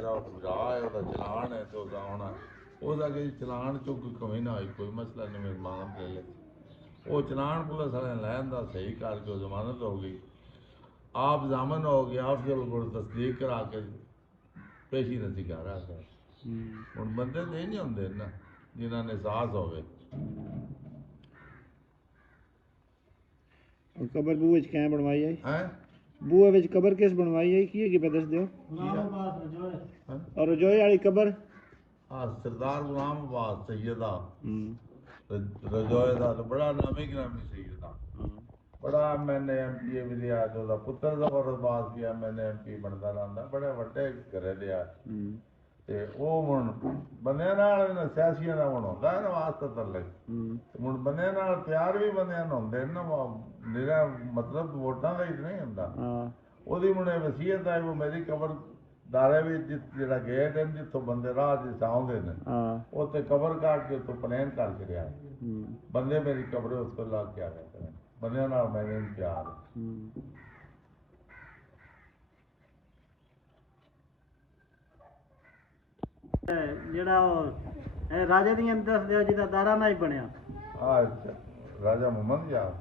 मेरा भरा है वह चलान है तो आना उसका कि चलान चो कोई ना आई कोई मसला नहीं मेरी जमानत ले ले वो चलान पुलिस वाले लैन का सही करके जमानत हो गई आप जामन हो गया अफजल को तस्दीक करा के पेशी नहीं कर रहा सर हूँ बंदे तो नहीं होंगे ना जिन्होंने एहसास होवे कबर बूहे च कैं बनवाई है हैं बूहे विच कबर किस बनवाई है की पे दस दियो और रजोए वाली कबर हाँ सरदार गुलाम अब्बास सैयदा रजोए का तो बड़ा नामी गिरामी सैयदा बड़ा एमएनए एमपी भी लिया तो पुत्र जबर अब्बास भी एमएनए एमपी बनता रहा बड़े वड्डे घरे लिया ते ਉਹ ਹੁਣ ਬੰਦਿਆਂ ਨਾਲ ਇਹਨਾਂ ਸਿਆਸੀਆਂ ਦਾ ਹੁਣ ਹੁੰਦਾ ਹੈ ਨਾ ਵਾਸਤਾ ਤਰਲੇ ਹੁਣ ਬੰਦਿਆਂ ਨਾਲ ਪਿਆਰ ਵੀ ਬੰਦਿਆਂ ਨੂੰ ਹੁੰਦੇ ਨਾ ਮੇਰਾ ਮਤਲਬ ਵੋਟਾਂ ਦਾ ਹੀ ਨਹੀਂ ਹੁੰਦਾ ਉਹਦੀ ਹੁਣ ਵਸੀਅਤ ਹੈ ਉਹ ਮੇਰੀ ਕਬਰ ਦਾਰੇ ਵਿੱਚ ਜਿਹੜਾ ਗੇਟ ਹੈ ਜਿੱਥੋਂ ਬੰਦੇ ਰਾਹ ਜਿ ਆਉਂਦੇ ਨੇ ਉੱਥੇ ਕਬਰ ਕਾਟ ਕੇ ਉੱਥੋਂ ਪਲੇਨ ਕਰਕੇ ਰਿਹਾ ਬੰਦੇ ਮੇਰੀ ਕਬਰ ਉਸ ਤੋਂ ਲਾ ਕੇ ਆ ਗਏ ਬੰਦਿਆਂ ਨਾਲ ਮੈਨੂੰ ਪਿਆਰ ਜਿਹੜਾ ਰਾਜੇ ਦੀਆਂ ਦੱਸ ਦਿਓ ਜਿਹਦਾ ਦਾਰਾ ਨਾ ਹੀ ਬਣਿਆ ਰਾਜਾ ਮੁਹੰਮਦ ਯਾਰ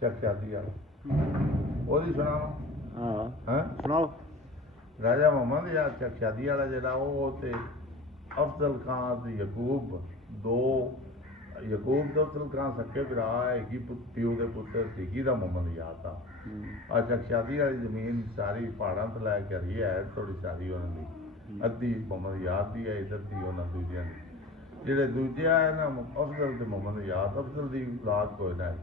ਚੱਕਿਆਦੀ ਆ ਉਹਦੀ ਸੁਣਾਵਾ ਹਾਂ ਸੁਣਾਓ ਰਾਜਾ ਮੁਹੰਮਦ ਯਾਰ ਚੱਕਿਆਦੀ ਵਾਲਾ ਜਿਹੜਾ ਉਹ ਤੇ ਅਫਜ਼ਲ ਖਾਨ ਤੇ ਯਕੂਬ ਦੋ ਯਕੂਬ ਤੇ ਅਫਜ਼ਲ ਖਾਨ ਸੱਕੇ ਭਰਾ ਹੈਗੀ ਪਿਓ ਦੇ ਪੁੱਤਰ ਸੀਗੀ ਦਾ ਮੁਹੰਮਦ ਯਾਰ ਦਾ ਆ ਚੱਕਿਆਦੀ ਵਾਲੀ ਜ਼ਮੀਨ ਸਾਰੀ ਪਹਾੜਾਂ ਤੋਂ ਲੈ ਕੇ ਰਹੀ ਹੈ ਥੋੜੀ ਸਾਰੀ ਉਹਨਾਂ ਦੀ ਅੱਧੀ ਮੁਹੰਮਦ ਯਾਦ ਦੀ ਹੈ ਅੱਧੀ ਉਹਨਾਂ ਦੂਜਿਆਂ ਦੀ ਜਿਹੜੇ ਦੂਜੇ ਆਏ ਨਾ ਅਫਜ਼ਲ ਤੇ ਮੁਹੰਮਦ ਯਾਦ ਅਫਜ਼ਲ ਦੀ ਔਲਾਦ ਕੋਈ ਨਾ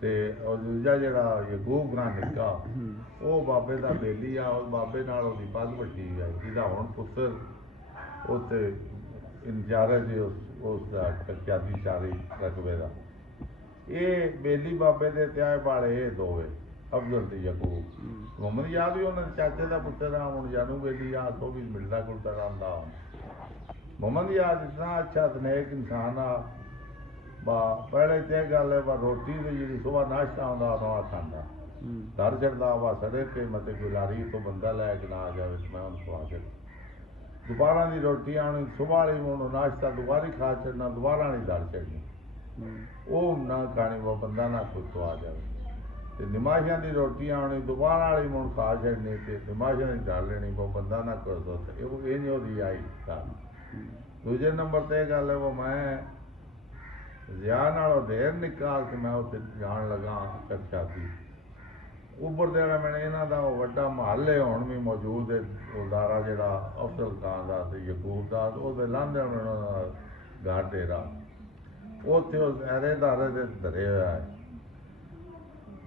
ਤੇ ਉਹ ਦੂਜਾ ਜਿਹੜਾ ਯਕੂਬ ਖਾਨ ਨਿੱਕਾ ਉਹ ਬਾਬੇ ਦਾ ਬੇਲੀ ਆ ਉਹ ਬਾਬੇ ਨਾਲ ਉਹਦੀ ਪੱਗ ਵੱਡੀ ਆ ਜਿਹਦਾ ਹੁਣ ਪੁੱਤਰ ਉੱਥੇ ਇੰਚਾਰਜ ਉਸ ਦਾ ਚੱਕਿਆਦੀ ਸਾਰੀ ਰਕਬੇ ਦਾ ਇਹ ਬੇਲੀ ਬਾਬੇ ਦੇ ਤਿਆਏ ਵਾਲੇ ਇਹ ਦੋਵੇਂ ਅਫਜ਼ਲ ਤੇ ਯਕੂਬ ਮੁਹੰਮਦ ਯਾਦ ਵੀ ਉਹਨਾਂ ਦੇ ਚਾਚੇ ਦਾ ਪੁੱਤਰ ਆ ਹੁਣ ਜਾਨੂ ਬੇਲੀ ਯਾਦ ਉਹ ਵੀ ਮਿਲਦਾ ਕੁਲਦਾ ਰਹਿੰਦਾ ਮੁਹੰਮਦ ਯਾਦ ਇਤਨਾ ਅੱਛਾ ਨੇਕ ਇਨਸਾਨ ਆ ਬਾ ਪਹਿਲੇ ਤੇ ਗੱਲ ਹੈ ਬਾ ਰੋਟੀ ਦੀ ਜਿਹੜੀ ਸੁਬਾਹ ਨਾਸ਼ਤਾ ਆਉਂਦਾ ਉਹ ਖਾਂਦਾ ਦਰ ਚੜਦਾ ਵਾ ਸੜੇ ਤੇ ਮਤੇ ਗੁਜ਼ਾਰੀ ਤੋਂ ਬੰਦਾ ਲੈ ਕੇ ਨਾ ਆ ਜਾਵੇ ਮੈਂ ਉਹਨੂੰ ਖਵਾ ਕੇ ਦੁਬਾਰਾ ਦੀ ਰੋਟੀ ਆਉਣੀ ਸੁਬਾਹ ਲਈ ਉਹਨੂੰ ਨਾਸ਼ਤਾ ਦੁਬਾਰੀ ਖਾ ਚੜਨਾ ਦੁਬਾਰਾ ਨਹੀਂ ਦਰ ਚੜਨੀ ਉਹ ਨਾ ਖਾਣੀ ਉਹ ਬੰਦਾ ਨਾ ਕੋਈ ਤੋਂ ਆ ਜਾਵੇ ਤੇ ਨਿਮਾਸ਼ਾਂ ਦੀ ਰੋਟੀ ਆਉਣੀ ਦੁਬਾਰਾ ਵਾਲੀ ਮੁੜ ਖਾ ਛੱਡਣੀ ਤੇ ਨਿਮਾਸ਼ਾਂ ਦੀ ਢਾਲ ਲੈਣੀ ਉਹ ਬੰਦਾ ਨਾ ਕਰ ਸਕਦਾ ਇਹ ਨਹੀਂ ਉਹਦੀ ਆਈ ਗੱਲ ਦੂਜੇ ਨੰਬਰ ਤੇ ਗੱਲ ਹੈ ਉਹ ਮੈਂ ਜ਼ਿਆ ਨਾਲੋਂ ਦੇਰ ਨਿਕਾਲ ਕੇ ਮੈਂ ਉੱਥੇ ਜਾਣ ਲੱਗਾ ਚੱਕਿਆ ਸੀ ਉੱਪਰ ਦੇ ਮੈਨੂੰ ਇਹਨਾਂ ਦਾ ਉਹ ਵੱਡਾ ਮਹੱਲ ਹੈ ਹੁਣ ਵੀ ਮੌਜੂਦ ਹੈ ਉਹ ਦਾਰਾ ਜਿਹੜਾ ਅਫਜ਼ਲ ਖਾਨ ਦਾ ਤੇ ਯਕੂਬ ਦਾ ਉਹਦੇ ਲਾਂਦੇ ਉਹਨਾਂ ਦਾ ਘਰ ਡੇਰਾ ਉੱਥੇ ਉਹ ਐਰੇ ਦਾਰੇ ਦੇ ਧਰੇ ਹੋਇਆ ਹੈ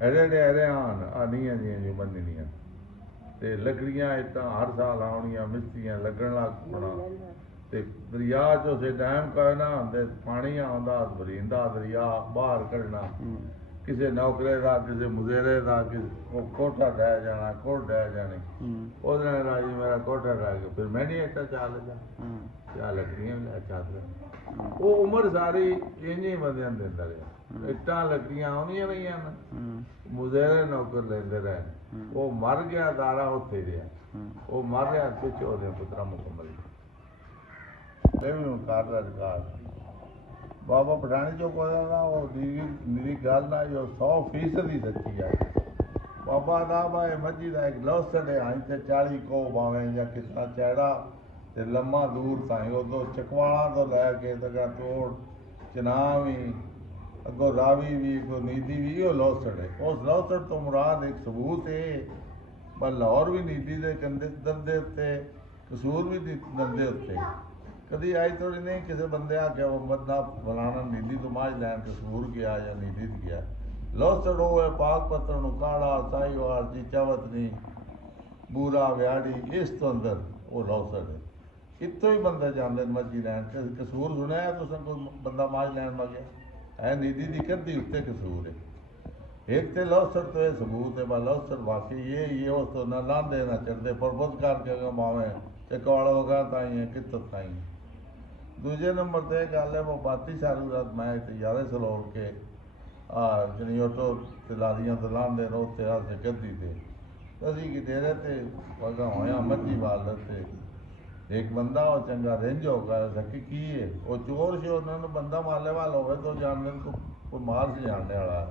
ਐਰੇ ਆਣ ਆਨੀਆਂ ਜੀਆਂ ਜੋ ਬੰਨਣੀਆਂ ਤੇ ਲੱਕੜੀਆਂ ਇੱਟਾਂ ਹਰ ਸਾਲ ਆਉਣੀਆਂ ਮਿਸਤਰੀਆਂ ਲੱਗਣ ਲੱਗ ਪਣਾ ਤੇ ਦਰਿਆ 'ਚ ਉਸੇ ਡੈਮ ਕਰਨਾ ਹੁੰਦੇ ਪਾਣੀ ਆਉਂਦਾ ਭਰੀਂਦਾ ਦਰਿਆ ਬਾਹਰ ਕੱਢਣਾ ਕਿਸੇ ਨੌਕਰੇ ਦਾ ਕਿਸੇ ਮੁਜ਼ੇਰੇ ਦਾ ਉਹ ਕੋਠਾ ਡਹਿ ਜਾਣਾ ਕੋਠ ਡਹਿ ਜਾਣੀ ਉਹਦੇ ਨਾਲ ਰਾਜੀ ਮੇਰਾ ਕੋਠਾ ਰਹਿ ਗਿਆ ਫਿਰ ਮੈਂ ਨਹੀਂ ਇੱਟਾਂ ਚੱਲ ਜਾ ਚਾਹ ਲੱਕੜੀਆਂ ਲੈ ਚਾਦਰ ਉਹ ਉਮਰ ਸਾਰੀ ਇੰਝ ਹੀ ਬੰਦਿਆਂ ਨੂੰ ਦਿੰਦਾ ਰਿਹਾ ਇੱਟਾਂ ਲੱਕੜੀਆਂ ਆਉਂਦੀਆਂ ਰਹੀਆਂ ਨਾ ਮੁਜ਼ੇਰੇ ਨੌਕਰ ਲੈਂਦੇ ਰਹੇ ਉਹ ਮਰ ਗਿਆ ਦਾਰਾ ਉੱਥੇ ਰਿਹਾ ਉਹ ਮਰ ਰਿਹਾ ਪਿੱਛੇ ਉਹਦੇ ਪੁੱਤਰਾ ਮੁਕੰਮਲ ਕਰਦਾ ਰਿਕਾਰਡ ਬਾਬਾ ਪਠਾਣੀ ਚੌਕ ਦਾ ਉਹ ਮੇਰੀ ਗੱਲ ਨਾ ਜੋ 100% ਹੀ ਸੱਚੀ ਹੈ ਬਾਬਾ ਦਾ ਬਾ ਇਹ ਮੱਝੀ ਦਾ ਇੱਕ ਲੋਸੜ ਹੈ ਇੱਥੇ 40 ਕੋ ਬਾਵੇਂ ਜਾਂ ਕਿਸਨਾ ਚਿਹਰਾ ਤੇ ਲੰਮਾ ਦੂਰ ਤਾਈਂ ਉਦੋਂ ਚਕਵਾਲਾਂ ਤੋਂ ਲੈ ਕੇ ਤੱਕ ਤੋੜ ਚਨਾਹ ਵੀ ਅੱਗੋਂ ਰਾਵੀ ਵੀ ਅੱਗੋਂ ਨੀਦੀ ਵੀ ਉਹ ਲੋਸੜ ਹੈ ਉਸ ਲੋਸੜ ਤੋਂ ਮੁਰਾਦ ਇੱਕ ਸਬੂਤ ਹੈ ਪਰ ਲਾਹੌਰ ਵੀ ਨੀਦੀ ਦੇ ਕੰਦੇ ਦੰਦੇ ਉੱਤੇ ਕਸੂਰ ਵੀ ਦੰਦੇ ਉੱਤੇ ਕਦੀ ਆਈ ਥੋੜੀ ਨਹੀਂ ਕਿਸੇ ਬੰਦੇ ਆ ਕੇ ਬੰਦਾ ਫਲਾਣਾ ਨੀਲੀ ਤੋਂ ਮਾਝ ਲੈਣ ਕਸੂਰ ਗਿਆ ਜਾਂ ਨੀਲੀ ਤੇ ਗਿਆ ਲੋਸੜ ਉਹ ਹੈ ਪਾਕ ਪੱਤਰ ਨੂੰ ਕਾੜਾ ਸਾਈਵਾਲ ਜੀ ਚਾਵਤਨੀ ਬੂਰਾ ਵਿਆੜੀ ਇਸ ਤੋਂ ਅੰਦਰ ਉਹ ਲੋਸੜ ਹੈ ਇੱਥੋਂ ਹੀ ਬੰਦੇ ਜਾਂਦੇ ਮੱਝੀ ਲੈਣ ਕਸੂਰ ਸੁਣਿਆ ਤੁਸੀਂ ਕੋਈ ਬੰਦਾ ਮਾਝ ਲੈਣ ਮੰਗਿਆ ਹੈ ਨੀਲੀ ਦੀ ਕੱਦੀ ਉੱਤੇ ਕਸੂਰ ਹੈ ਇੱਕ ਤੇ ਲੋਸੜ ਤੋਂ ਇਹ ਸਬੂਤ ਹੈ ਬਾ ਲੋਸੜ ਵਾਕਈ ਇਹ ਉਸ ਤੋਂ ਨਾ ਲਾਂਦੇ ਨਾ ਚੜਦੇ ਪਰਬਤ ਕਰਕੇ ਮਾਵੇਂ ਤੇ ਕਾਲਾ ਵਗਾ ਤਾਈ ਹੈ ਕਿੱਥੋਂ ਤਾਈ ਦੂਜੇ ਨੰਬਰ 'ਤੇ ਇਹ ਗੱਲ ਹੈ ਉਹ ਬਾਤੀ ਸਾਰੀ ਰਾਤ ਮੈਂ ਯਾਰੇ ਸਲੋੜ ਕੇ ਜਣੀ ਆਟੋ ਤੇ ਲਾਦੀਆਂ ਤੋਂ ਲਾਂਦੇ ਨੇ ਉੱਥੇ ਕੱਦੀ ਤੇ ਅਸੀਂ ਕਿ ਡੇਰੇ ਤੇ ਵਗਾ ਹੋਇਆ ਮੱਝੀ ਵਾਲ ਤੇ ਇੱਕ ਬੰਦਾ ਉਹ ਚੰਗਾ ਰਿੰਝ ਹੋ ਗਿਆ ਸਕੀ ਕੀ ਹੈ ਉਹ ਚੋਰ ਸੀ ਉਹਨਾਂ ਨੂੰ ਬੰਦਾ ਮਾਲੇ ਵਾਲਾ ਹੋਵੇ ਤਾਂ ਜਾਣਦੇ ਨੂੰ ਕੋਈ ਮਾਲ ਸੀ ਜਾਣਨੇ ਵਾਲਾ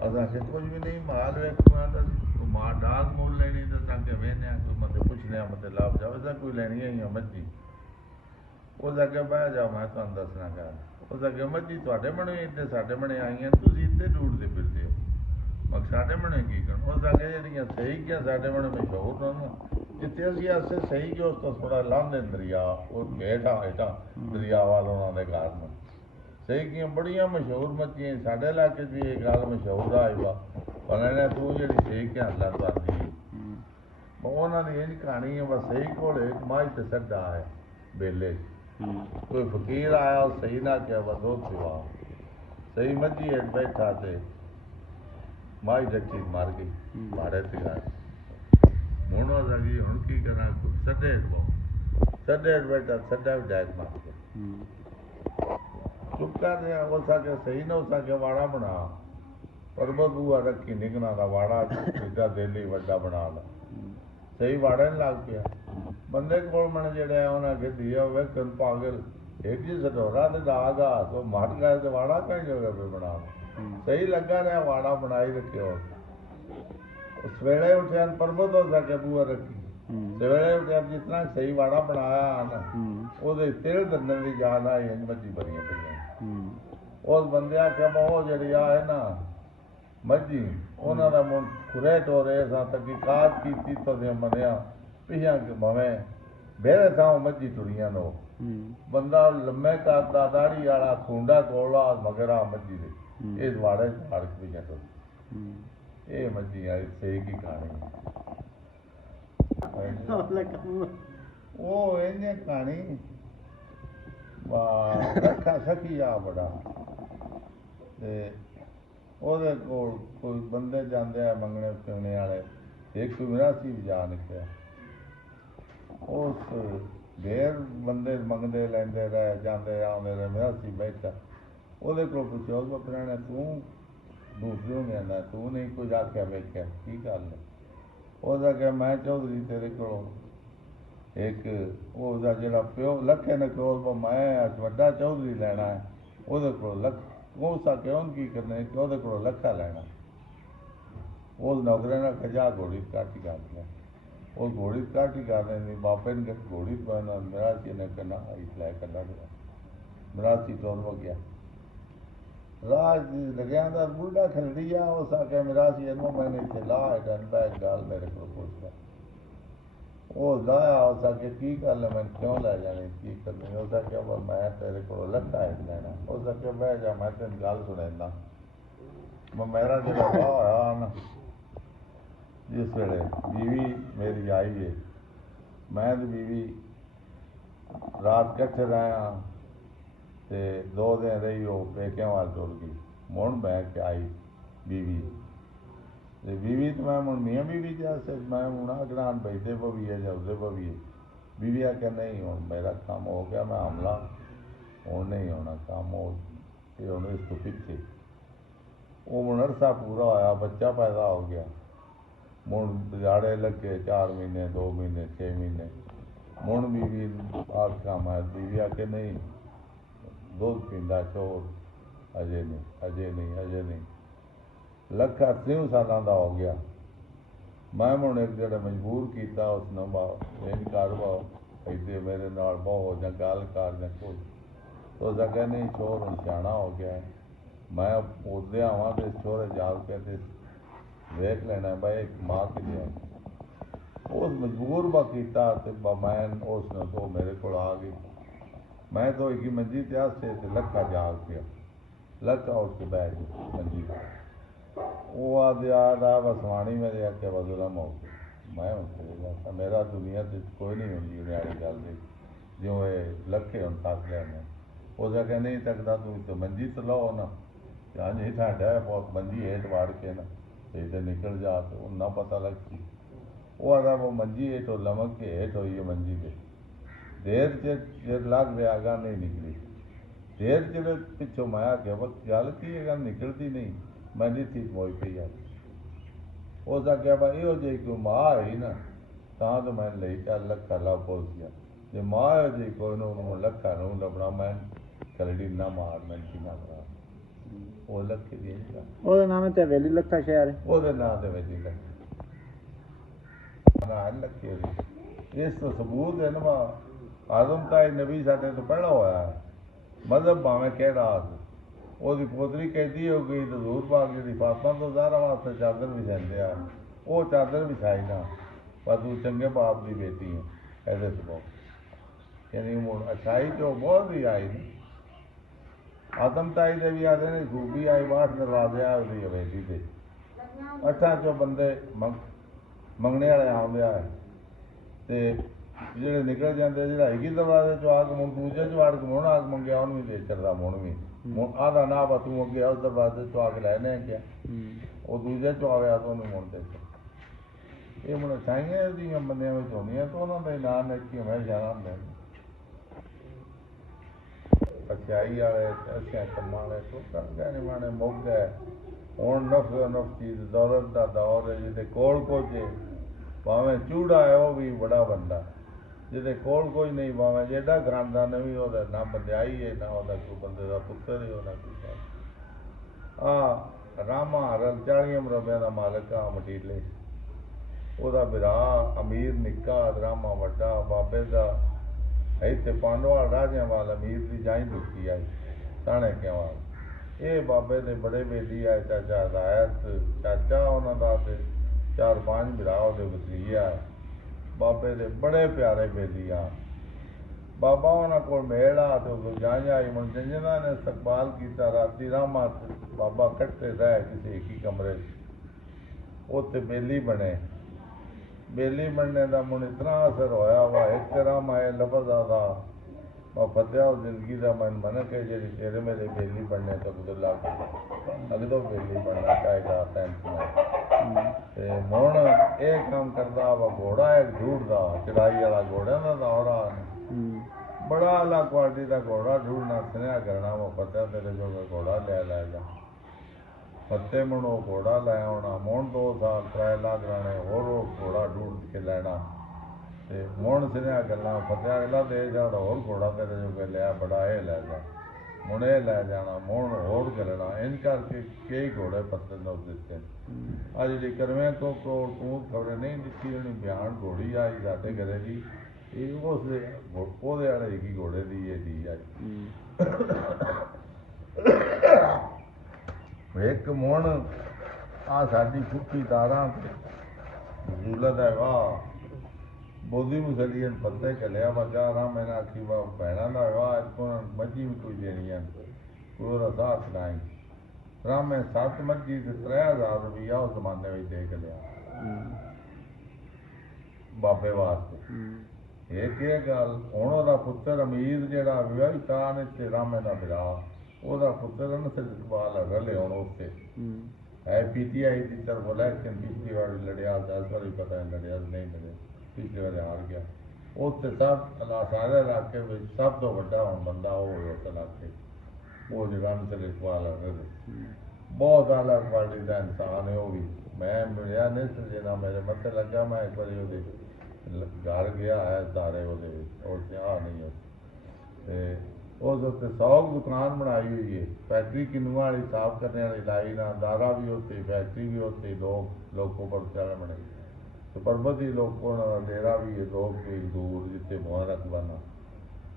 ਅਸਾਂ ਕਿ ਕੁਝ ਵੀ ਨਹੀਂ ਮਾਲ ਵੇਖਣਾ ਤਾਂ ਮਾਲ ਡਾਲ ਮੋਲ ਲੈਣੀ ਤਾਂ ਤਾਂ ਕਿ ਵੇਖਿਆ ਕੋਈ ਮਤੇ ਪੁੱਛਣਿਆ ਮਤੇ ਲਾਭ ਜਾਵੇ ਤਾਂ ਕੋਈ ਲੈਣੀ ਹੈ ਮੱਝੀ ਉਹਦਾ ਕਿ ਬਹਿ ਜਾ ਮੈਂ ਤੁਹਾਨੂੰ ਦੱਸਣਾ ਕਰ ਉਹਦਾ ਕਿ ਮੱਝੀ ਤੁਹਾਡੇ ਬਣੇ ਇੱਥੇ ਸਾਡੇ ਬਣੇ ਆਈਆਂ ਤੁਸੀਂ ਇੱਥੇ ਡੂੜਦੇ ਫਿਰਦੇ ਹੋ ਮਗ ਸਾਡੇ ਬਣੇ ਕੀ ਕਰਨ ਉਹਦਾ ਕਿ ਜਿਹੜੀਆਂ ਸਹੀ ਕਿਹਾ ਸਾਡੇ ਬਣੇ ਮਸ਼ਹੂਰ ਹਨ ਜਿੱਥੇ ਅਸੀਂ ਆਸੇ ਸਹੀ ਕਿ ਉਸ ਤੋਂ ਥੋੜਾ ਲਾਂਦੇ ਦਰਿਆ ਉਹ ਹੇਠਾਂ ਦਰਿਆ ਵਾਲ ਉਹਨਾਂ ਦੇ ਘਰ ਨੂੰ ਸਹੀ ਕੀਆਂ ਬੜੀਆਂ ਮਸ਼ਹੂਰ ਮੱਛੀਆਂ ਸਾਡੇ ਇਲਾਕੇ 'ਚ ਇਹ ਗੱਲ ਮਸ਼ਹੂਰ ਆਈ ਵਾ ਪਰ ਇਹਨੇ ਤੂੰ ਜਿਹੜੀ ਸਹੀ ਕਿਹਾ ਲੈ ਤੁਹਾਡੀ ਉਹਨਾਂ ਦੀ ਇਹ ਕਹਾਣੀ ਹੈ ਬਸ ਸਹੀ ਕੋਲ ਇੱਕ ਮਾਝ ਤੇ ਸੱਡਾ ਹੈ ਬੇਲੇ ਕੋਈ ਫਕੀਰ ਆਇਆ ਉਹ ਸਹੀ ਨਾ ਕਿਹਾ ਵਾ ਦੋ ਸਿਵਾ ਸਹੀ ਮੱਝੀ ਹੇਠ ਬੈਠਾ ਤੇ ਮਾਝ ਡੱਕੀ ਮਾਰ ਗਈ ਮਾਰੇ ਤੇ ਗਾਂ ਹੁਣ ਉਹ ਲੱਗੀ ਹੁਣ ਕੀ ਕਰਾਂ ਸੱਡੇ ਹੇਠ ਬੈਠਾ ਸੱਡਾ ਵੀ ਡੈਕ ਮਾਰ ਗਿਆ ਚੁੱਪ ਕਰ ਰਿਹਾ ਹੋ ਸਕੇ ਸਹੀ ਨਾ ਹੋ ਸਕੇ ਵਾੜਾ ਬਣਾ ਪਰਬਤ ਬੂਆ ਰੱਖੀ ਨਿਕਣਾ ਦਾ ਵਾੜਾ ਜਿੱਦਾਂ ਦਿੱਲੀ ਵੱਡਾ ਬਣਾ ਲਾ ਸਹੀ ਵਾੜਾ ਨਹੀਂ ਲੱਗ ਪਿਆ ਬੰਦੇ ਕੋਲ ਮਨ ਜਿਹੜਾ ਉਹਨਾਂ ਗਿੱਧੀ ਆ ਵੇਖਣ ਪਾਗਲ ਇੱਕ ਜੀ ਸਟੋਰਾ ਤੇ ਦਾਗਾ ਤੋ ਮਟ ਗਿਆ ਤੇ ਵਾੜਾ ਕਹੀਂ ਜੋਗਾ ਵੀ ਬਣਾ ਸਹੀ ਲੱਗਾ ਰਿਹਾ ਵਾੜਾ ਬਣਾਈ ਰੱਖਿਓ ਸਵੇਲੇ ਉੱਠਿਆ ਪਰਬਤ ਹੋ ਸਕੇ ਬੂਆ ਰੱਖੀ ਸਵੇਲੇ ਉੱਠਿਆ ਜਿਸ ਤਰ੍ਹਾਂ ਸਹੀ ਵਾੜਾ ਬਣਾਇਆ ਨਾ ਉਹਦੇ ਤੇਲ ਦੰਦਨ ਦੀ ਜਾਨ ਆਈ ਮੱਝੀ ਭਰੀਆਂ ਪਈਆਂ ਉਸ ਬੰਦੇ ਆਖਿਆ ਉਹ ਜਿਹੜੀ ਆ ਹੈ ਨਾ ਮੱਝੀ ਉਹਨਾਂ ਦਾ ਮੁੰਡ ਖੁਰੇ ਟੋਰੇ ਸਾਂ ਤਕੀਕਾਤ ਕੀਤੀ ਤਾਂ ਮੰਨਿਆ ਪਿਛਾਂ ਕਿ ਭਵੇਂ ਬੇਰੇ ਥਾਂ ਮੱਝੀ ਟੁਰੀਆਂ ਨੋ ਬੰਦਾ ਲੰਮੇ ਕਰਦਾ ਦਾੜੀ ਵਾਲਾ ਖੁੰਡਾ ਕੋਲਾ ਮਗਰਾ ਮੱਝੀ ਦੇ ਇਸ ਵਾੜੇ ਫਰਕ ਵੀ ਜਾਂ ਇਹ ਮੱਝੀ ਆ ਸਹੀ ਕੀ ਕਹਾਣੀ ਉਹ ਇਹਨੇ ਕਹਾਣੀ ਵਾਹ ਰੱਖਾ ਸਕੀ ਆ ਬੜਾ ਤੇ ਉਹਦੇ ਕੋਲ ਕੋਈ ਬੰਦੇ ਜਾਂਦੇ ਆ ਮੰਗਣੇ ਪਿਉਣੇ ਵਾਲੇ ਇੱਕ ਵਿਰਾਸੀ ਵੀ ਜਾ ਨਿਕਲਿਆ ਉਸ ਢੇਰ ਬੰਦੇ ਮੰਗਦੇ ਲੈਂਦੇ ਰਹੇ ਜਾਂਦੇ ਆਉਂਦੇ ਰਹੇ ਵਿਰਾਸੀ ਬੈਠਾ ਉਹਦੇ ਕੋਲ ਪੁੱਛਿਆ ਉਹ ਆਪਣਾ ਤੂੰ ਦੂਸਰਿਆਂ ਨੇ ਆਉਂਦਾ ਤੂੰ ਨਹੀਂ ਕੁਝ ਆਖਿਆ ਵੇਖਿਆ ਕੀ ਗੱਲ ਹੈ ਉਹਦਾ ਕਿਹਾ ਮੈਂ ਚੌਧਰੀ ਤੇਰੇ ਕੋਲੋਂ ਇੱਕ ਉਹਦਾ ਜਿਹੜਾ ਪਿਓ ਲੱਖੇ ਨੇ ਕੋਲ ਮੈਂ ਵੱਡਾ ਚੌਧਰੀ ਲੈਣਾ ਹੈ ਉਹਦੇ ਕੋਲ ਲੱਖ ਉਹ ਸਕੇ ਉਹਨ ਕੀ ਕਰਨਾ ਕਿ ਉਹਦੇ ਕੋਲੋਂ ਲੱਖਾ ਲੈਣਾ ਉਹ ਨੌਕਰਾਂ ਨਾਲ ਖਜਾ ਘੋੜੀ ਕਾਟੀ ਕਰ ਲਿਆ ਉਹ ਘੋੜੀ ਕਾਟੀ ਕਰ ਲੈਂਦੀ ਬਾਪੇ ਨੇ ਘੋੜੀ ਪਾਣਾ ਮਰਾਸੀ ਨੇ ਕਰਨਾ ਲੈ ਕਰਨਾ ਮਰਾਸੀ ਤੋਰ ਹੋ ਗਿਆ ਰਾਜ ਲਗਿਆ ਦਾ ਬੁੱਢਾ ਖਲਦੀ ਆ ਉਹ ਸਕੇ ਮਰਾਸੀ ਇਹਨੂੰ ਮੈਨੇ ਇੱਥੇ ਲਾ ਡੰਦਾ ਗੱਲ ਮੇਰੇ ਕੋਲ ਪੁੱਛਦਾ ਉਹ ਲਾਇਆ ਉਹ ਸਕੇ ਕੀ ਗੱਲ ਹੈ ਮੈਨੂੰ ਕਿਉਂ ਲੈ ਜਾਣੀ ਕੀ ਕਰਨੀ ਉਹ ਸਕੇ ਮੈਂ ਤੇਰੇ ਕੋਲ ਲੱਖਾ ਲੈਣਾ ਉਹ ਸਕੇ ਬਹਿ ਜਾ ਮੈਂ ਤੈਨੂੰ ਗੱਲ ਸੁਣਾਉਂਦਾ ਮੇਰਾ ਜਿਹੜਾ ਵਾਹ ਹੋਇਆ ਨਾ ਜਿਸ ਵੇਲੇ ਬੀਵੀ ਮੇਰੀ ਆਈ ਹੈ ਮੈਂ ਤੇ ਬੀਵੀ ਰਾਤ ਇਕੱਠੇ ਰਿਹਾ ਤੇ 2 ਦਿਨ ਰਹੀ ਉਹ ਪੇਕਿਆਂ ਵੱਲ ਤੁਰ ਗਈ ਮੁੜ ਬਹਿ ਕੇ ਆਈ ਬੀਵੀ ਤੇ ਬੀਵੀ ਤੇ ਮੈਂ ਹੁਣ ਮੀਆਂ ਬੀਵੀ ਜੈਸੇ ਮੈਂ ਹੁਣ ਅਗਰਾਨ ਬੈਠੇ ਪਵੀ ਹੈ ਜਾਂ ਉਹਦੇ ਪਵੀ ਹੈ ਬੀਵੀ ਆ ਕੇ ਨਹੀਂ ਹੁਣ ਮੇਰਾ ਕੰਮ ਹੋ ਗਿਆ ਮੈਂ ਹਮਲਾ ਹੁਣ ਨਹੀਂ ਹੋਣਾ ਕੰਮ ਹੋ ਇਹ ਹੁਣ ਇਸ ਤੋਂ ਪਿੱਛੇ ਉਹ ਹੁਣ ਅਰਸਾ ਪੂਰਾ ਹੋਇਆ ਬੱਚਾ ਪੈਦਾ ਹੋ ਗਿਆ ਹੁਣ ਬਜਾੜੇ ਲੱਗੇ 4 ਮਹੀਨੇ 2 ਮਹੀਨੇ 6 ਮਹੀਨੇ ਹੁਣ ਬੀਵੀ ਆਖਾ ਮੈਂ ਬੀਵੀ ਆ ਕੇ ਨਹੀਂ ਦੁੱਧ ਪੀਂਦਾ ਚੋਰ ਅਜੇ ਨਹੀਂ ਲੱਖਾ 3 ਸਾਲਾਂ ਦਾ ਹੋ ਗਿਆ ਮੈਂ ਹੁਣ ਇੱਕ ਜਿਹੜਾ ਮਜਬੂਰ ਕੀਤਾ ਉਸ ਨੂੰ ਇਹ ਕਾਰਵਾ ਇੱਥੇ ਮੇਰੇ ਨਾਲ ਬਹੁਤ ਜਾਂ ਗੱਲ ਕਰ ਜਾਂ ਕੋਈ ਤੋ ਸਕਿਆ ਨਹੀਂ ਚੋਰ ਹੁਣ ਸਿਆਣਾ ਹੋ ਗਿਆ ਮੈਂ ਉਹਦੇ ਆਵਾਂ ਤੇ ਚੋਰੇ ਜਾਲ ਕੇ ਤੇ ਵੇਖ ਲੈਣਾ ਬਾਈ ਮਾਂ ਕਿਤੇ ਉਸ ਮਜਬੂਰ ਬਾ ਕੀਤਾ ਤੇ ਮੈਂ ਉਸ ਨੂੰ ਤੋਂ ਮੇਰੇ ਕੋਲ ਆ ਗਈ ਮੈਂ ਤਾਂ ਇੱਕ ਮੰਜੀ ਤੇ ਆਸੇ ਤੇ ਲੱਖਾ ਜਾਗ ਪਿਆ ਲੱਖਾ ਉੱਠ ਕੇ ਬੈਠ ਗਿਆ ਮੰਜੀ ਉਹ ਆਦਿਆ ਵਸਵਾਣੀ ਮੇਰੇ ਆਖਿਆ ਬਜ਼ੁਰਮ ਹੋ ਮੈਂ ਹੁਣ ਮੇਰਾ ਦੁਨੀਆ 'ਚ ਕੋਈ ਨਹੀਂ ਹੁੰਦੀ ਵਾਲੀ ਗੱਲ ਦੀ ਜਿਉਂ ਇਹ ਲੱਖੇ ਹੁਣ ਤੱਕ ਲਿਆ ਮੈਂ ਉਹ ਜਗ੍ਹਾ ਨਹੀਂ ਤੱਕਦਾ ਤੂੰ ਤਾਂ ਮੰਜੀ ਤੇ ਲਾਓ ਨਾ ਹਾਂਜੀ ਇਹ ਸਾਡਾ ਬਹੁਤ ਮੰਜੀ ਹੇਠ ਵਾੜ ਕੇ ਨਾ ਤੇ ਨਿਕਲ ਜਾ ਤੇ ਉਹ ਨਾ ਪਤਾ ਲੱਗੀ ਉਹ ਆਦਾ ਉਹ ਮੰਜੀ ਹੇਠੋਂ ਲਮਕ ਕੇ ਹੇਠ ਹੋਈ ਹੈ ਮੰਜੀ ਤੇ ਦੇਰ ਚਿਰ ਲੱਗ ਰਿਹਾ ਅਗਾਂ ਨਹੀਂ ਨਿਕਲੀ ਦੇਰ ਚਿਰ ਪਿੱਛੋਂ ਮਾਇਆ ਕਿ ਵਕਤ ਗੱਲ ਕੀ ਅਗਾਂ ਨਿਕਲਦੀ ਨਹੀਂ ਮੈਂ ਨਹੀਂ ਠੀਕ ਹੋਈ ਪਈ ਆ ਉਹ ਸਕਿਆ ਬਾ ਇਹੋ ਜਿਹੀ ਕੋਈ ਮਾਂ ਆਈ ਨਾ ਤਾਂ ਤਾਂ ਮੈਂ ਲਈ ਚੱਲ ਲੱਖਾ ਲਾ ਪੁੱਛ ਗਿਆ ਜੇ ਮਾਂ ਜੀ ਕੋਈ ਨੂੰ ਲੱਖਾ ਨੂੰ ਲੱਭਣਾ ਮੈਂ ਕਲੜੀ ਨਾ ਮਾਰ ਮੈਂ ਕੀ ਨਾ ਕਰਾਂ ਉਹ ਲੱਖੇ ਦੀ ਉਹਦਾ ਨਾਮ ਹੈ ਤੇ ਹਵੇਲੀ ਲੱਖਾ ਸ਼ਹਿਰ ਹੈ ਉਹਦੇ ਨਾਂ ਦੇ ਵਿੱਚ ਹੀ ਨਾ ਲੱਖੇ ਇਸ ਤੋਂ ਸਬੂਤ ਹੈ ਨਾ ਆਦਮ ਤਾਂ ਨਬੀ ਸਾਡੇ ਤੋਂ ਪਹਿਲਾਂ ਹੋਇਆ ਹੈ ਮਤਲਬ ਭਾਵੇਂ ਕਿਹੜਾ ਉਹਦੀ ਪੋਤਰੀ ਕਹਿੰਦੀ ਹੋ ਗਈ ਤਾਂ ਹਜ਼ੂਰ ਪਾਕ ਜਿਹੜੀ ਫਾਤਮਾ ਤੋਂ ਜ਼ਾਹਰਾ ਵਾਸਤੇ ਚਾਦਰ ਵਿਛਾਉਂਦੇ ਆ ਉਹ ਚਾਦਰ ਵਿਛਾਈ ਨਾ ਪਰ ਤੂੰ ਚੰਗੇ ਬਾਪ ਦੀ ਬੇਟੀ ਹੈ ਇਹਦੇ ਤੋਂ ਯਾਨੀ ਮੁੜ ਅਛਾਈ ਤੋਂ ਬਹੁਤ ਹੀ ਆਈ ਨੇ ਆਦਮ ਤਾਈ ਦੇ ਵੀ ਆਦੇ ਨੇ ਖੂਬੀ ਆਈ ਬਾਹਰ ਦਰਵਾਜ਼ੇ ਆ ਉਹਦੀ ਹਵੇਲੀ ਦੇ ਅੱਠਾਂ ਚੋਂ ਬੰਦੇ ਮੰਗਣੇ ਵਾਲੇ ਆਉਂਦੇ ਆ ਤੇ ਜਿਹੜੇ ਨਿਕਲ ਜਾਂਦੇ ਜਿਹੜਾ ਹੈਗੀ ਦਰਵਾਜ਼ੇ ਚੋਂ ਆ ਕੇ ਮੁੜ ਦੂਜੇ ਚ ਵਾੜ ਕੇ ਮੁੜ ਆ ਕੇ ਮੰਗਿਆ ਉਹਨੂੰ ਵੀ ਦੇ ਚੜਦਾ ਮੁੜ ਵੀ ਆਦਾ ਨਾ ਬਾ ਤੂੰ ਅੱਗੇ ਉਸ ਦਰਵਾਜ਼ੇ ਚੋਂ ਆ ਕੇ ਲੈਣੇ ਕਿਹਾ ਉਹ ਦੂਜੇ ਚੋਂ ਆਵੇ ਆ ਤਾਂ ਉਹਨੂੰ ਮੁੜ ਦੇ ਇਹ ਮੁੜ ਛਾਈਆਂ ਇਹਦੀਆਂ ਬੰਦਿਆਂ ਵਿੱਚ ਹੁੰਦੀਆਂ ਤਾਂ ਉਹਨਾਂ ਦਾ ਨਾਂ ਨੇ ਕੀ ਹਮੇਸ਼ਾ ਹੁੰਦੇ ਅਛਾਈ ਵਾਲੇ ਅੱਛਾ ਕੰਮਾਂ ਵਾਲੇ ਤੋਂ ਕਰਦੇ ਨੇ ਮਾਣੇ ਮੁੱਕ ਗਏ ਹੁਣ ਨਫਸੀ ਦੌਲਤ ਦਾ ਦੌਰ ਹੈ ਜਿਹਦੇ ਕੋਲ ਪਹੁੰਚੇ ਭਾਵੇਂ ਚੂੜਾ ਹੈ ਉਹ ਵੀ ਬੜਾ ਬੰਦਾ ਜਿਹਦੇ ਕੋਲ ਕੋਈ ਨਹੀਂ ਭਾਵੇਂ ਜਿਹੜਾ ਖਾਨਦਾਨ ਵੀ ਉਹਦਾ ਨਾ ਬੰਦਿਆਈ ਹੈ ਨਾ ਉਹਦਾ ਕੋਈ ਬੰਦੇ ਦਾ ਪੁੱਤਰ ਹੀ ਉਹਦਾ ਕੋਈ ਰਾਮਾ ਹਰਲ 40 ਮਰਬਿਆਂ ਦਾ ਮਾਲਕ ਆ ਮਟੀਲੇ ਉਹਦਾ ਵਿਰਾ ਅਮੀਰ ਨਿੱਕਾ ਰਾਮਾ ਵੱਡਾ ਬਾਬੇ ਦਾ ਇੱਥੇ ਪਾਂਡਵਾਲ ਰਾਜਿਆਂ ਵਾਲ ਅਮੀਰ ਦੀ ਜਾਈ ਦੁੱਖੀ ਆਈ ਸਾਣੇ ਕਿਉਂ ਇਹ ਬਾਬੇ ਦੇ ਬੜੇ ਬੇਲੀ ਆਏ ਚਾਚਾ ਹਦਾਇਤ ਚਾਚਾ ਉਹਨਾਂ ਦਾ ਤੇ 4-5 ਵਿਰਾ ਉਹਦੇ ਵਸੀ ਆ ਬਾਬੇ ਦੇ ਬੜੇ ਪਿਆਰੇ ਬੇਲੀ ਆ ਬਾਬਾ ਉਹਨਾਂ ਕੋਲ ਮੇਲ ਆ ਤੇ ਉਹ ਜਾਈ ਆਈ ਮਨਜੰਜਨਾ ਨੇ ਇਸਤਕਬਾਲ ਕੀਤਾ ਰਾਤੀ ਰਾਮਾ ਬਾਬਾ ਇਕੱਠੇ ਰਹਿ ਕਿਸੇ ਇੱਕ ਹੀ ਕਮਰੇ 'ਚ ਉੱਥੇ ਬੇਲੀ ਬਣੇ ਬੇਲੀ ਬਣਨੇ ਦਾ ਮੈਨੂੰ ਇਤਨਾ ਅਸਰ ਹੋਇਆ ਵਾ ਇੱਕ ਰਾਮਾ ਇਹ ਲਫ਼ਜ਼ ਆਦਾ ਫਤਿਆ ਜ਼ਿੰਦਗੀ ਦਾ ਮਨ ਬਣ ਕੇ ਜਿਹੜੀ ਤੇਰੇ ਮੇਰੇ ਬੇਲੀ ਬਣਨੇ ਤੋਂ ਅਬਦੁੱਲਾ ਅਗਦੋਂ ਬੇਲੀ ਬਣਨਾ ਚਾਹੀਦਾ ਤੇ ਹੁਣ ਇਹ ਕੰਮ ਕਰਦਾ ਵਾ ਘੋੜਾ ਇੱਕ ਢੂੜ ਦਾ ਚੜਾਈ ਵਾਲਾ ਘੋੜਿਆਂ ਦਾ ਦੌਰਾ ਬੜਾ ਅਲੱਗ ਕੁਆਲਿਟੀ ਦਾ ਘੋੜਾ ਢੂੜਨਾ ਸੁਨੇਹਾ ਕਰਨਾ ਵਾ ਫਤਿਆ ਤੇਰੇ ਜੋ ਘੋੜਾ ਲੈ ਜਾ ਫੱਤੇ ਮਣੋ ਘੋੜਾ ਲੈ ਆਉਣਾ ਹੁਣ 2 ਸਾਲ ਟਰਾਇਲਾਂ ਕਰਾਉਣੇ ਹੋਰ ਉਹ ਘੋੜਾ ਢੂੜ ਕੇ ਲੈਣਾ ਤੇ ਹੁਣ ਸੁਨੇਹਾ ਗੱਲਾਂ ਫਤਿਆ ਅਗਲਾ ਦੇ ਜਾਣਾ ਹੋਰ ਘੋੜਾ ਤੇਰੇ ਜੋ ਲਿਆ ਬੜਾ ਇਹ ਲੈ ਜਾ ਹੁਣ ਇਹ ਲੈ ਜਾਣਾ ਹੁਣ ਹੋਰ ਕਰਨਾ ਇੰਝ ਕਰਕੇ ਕਈ ਘੋੜੇ ਪਸੰਦ ਹੋ ਦਿੱਤੇ ਆ ਜਿਹੜੀ ਕਰਵੇਂ ਤੋਂ ਤੂੰ ਖਬਰ ਨਹੀਂ ਦਿੱਤੀ ਉਹਨੇ ਬਿਆਨ ਘੋੜੀ ਆਈ ਸਾਡੇ ਘਰੇ ਦੀ ਇਹ ਉਸਦੇ ਉਹਦੇ ਵਾਲੇ ਕੀ ਘੋੜੇ ਦੀ ਇਹ ਦੀ ਆਈ ਇੱਕ ਮੁਣ ਆ ਸਾਡੀ ਫੁੱਟੀ ਤਾਰਾਂ ਜ਼ੂਲਤ ਹੈ ਵਾਹ ਬੋਦੀ ਮੁਸਲੀਨ ਪੱਤੇ ਕਲਿਆ ਬਗਾ ਰਾਮ ਮੈਨਾਂ ਆਖੀ ਵਾ ਭੈਣਾਂ ਦਾ ਵਾਹ ਇੱਥੋਂ ਮੱਝੀ ਵੀ ਕੋਈ ਦੇਣੀ ਹੈ ਕੋਈ ਉਹਦਾ ਸਾਥ ਸੁਣਾਈ ਰਾਮ ਮੈਂ 7 ਮੱਝੀ ਤੇ 3000 ਰੁਪਈਆ ਉਸ ਜ਼ਮਾਨੇ ਵਿੱਚ ਦੇ ਕੇ ਲਿਆ ਬਾਬੇ ਵਾਸਤੇ ਇਹ ਕੀ ਗੱਲ ਹੁਣ ਉਹਦਾ ਪੁੱਤਰ ਅਮੀਰ ਜਿਹੜਾ ਵਿਆਹੀ ਤਾਂ ਨੇ ਤੇ ਰਾਮੇ ਦਾ ਵਿਰਾ ਉਹਦਾ ਪੁੱਤਰ ਨਾ ਸਿਰ ਇਕਬਾਲ ਹੈਗਾ ਲਿਆਉਣ ਉੱਥੇ ਹੈ PTI ਦੀ ਤਰਫ ਇਲੈਕਸ਼ਨ ਪਿਛਲੀ ਵਾਰ ਲੜਿਆ 10 ਵਾਰੀ ਪਤਾ ਨਹੀਂ ਲੜਿਆ ਨਹੀਂ ਲੜਿਆ ਪਿਛਲੇ ਵਾਰ ਹਾਰ ਗਿਆ ਉੱਥੇ ਸਭ ਸਾਰੇ ਇਲਾਕੇ ਵਿੱਚ ਸਭ ਤੋਂ ਵੱਡਾ ਹੁਣ ਬੰਦਾ ਉਹ ਉਸ ਇਲਾਕੇ ਉਹ ਜਿਹੜਾ ਸਿਰ ਇਕਬਾਲ ਹੈਗਾ ਬਹੁਤ ਅਲੱਗ ਕੁਆਲਿਟੀ ਦਾ ਇਨਸਾਨ ਹੈ ਉਹ ਵੀ ਮੈਂ ਮਿਲਿਆ ਨਹੀਂ ਸੀ ਜਿਹੜਾ ਮੇਰੇ ਮੱਥੇ ਲੱਗਾ ਮੈਂ ਇੱਕ ਵਾਰੀ ਉਹਦੇ ਘਰ ਗਿਆ ਹੈ ਸਾਰੇ ਉਹਦੇ ਵਿੱਚ ਉਹ ਆ ਨਹੀਂ ਹੈ ਤੇ ਉਸ ਉੱਤੇ 100 ਦੁਕਾਨ ਬਣਾਈ ਹੋਈ ਹੈ ਫੈਕਟਰੀ ਕਿਨੂਆ ਵਾਲੀ ਸਾਫ਼ ਕਰਨੇ ਵਾਲੀ ਲਾਈ ਨਾ ਦਾਰਾ ਵੀ ਉੱਥੇ ਫੈਕਟਰੀ ਵੀ ਉੱਥੇ ਲੋਕੋ ਪਰਚਾਲੇ ਬਣੇ ਤੇ ਪਰਬਤੀ ਲੋਕੋ ਨਾਲ ਡੇਰਾ ਵੀ ਹੈ 2 ਮੀਲ ਦੂਰ ਜਿੱਥੇ ਮੁਬਾਰਕ ਬਣਾ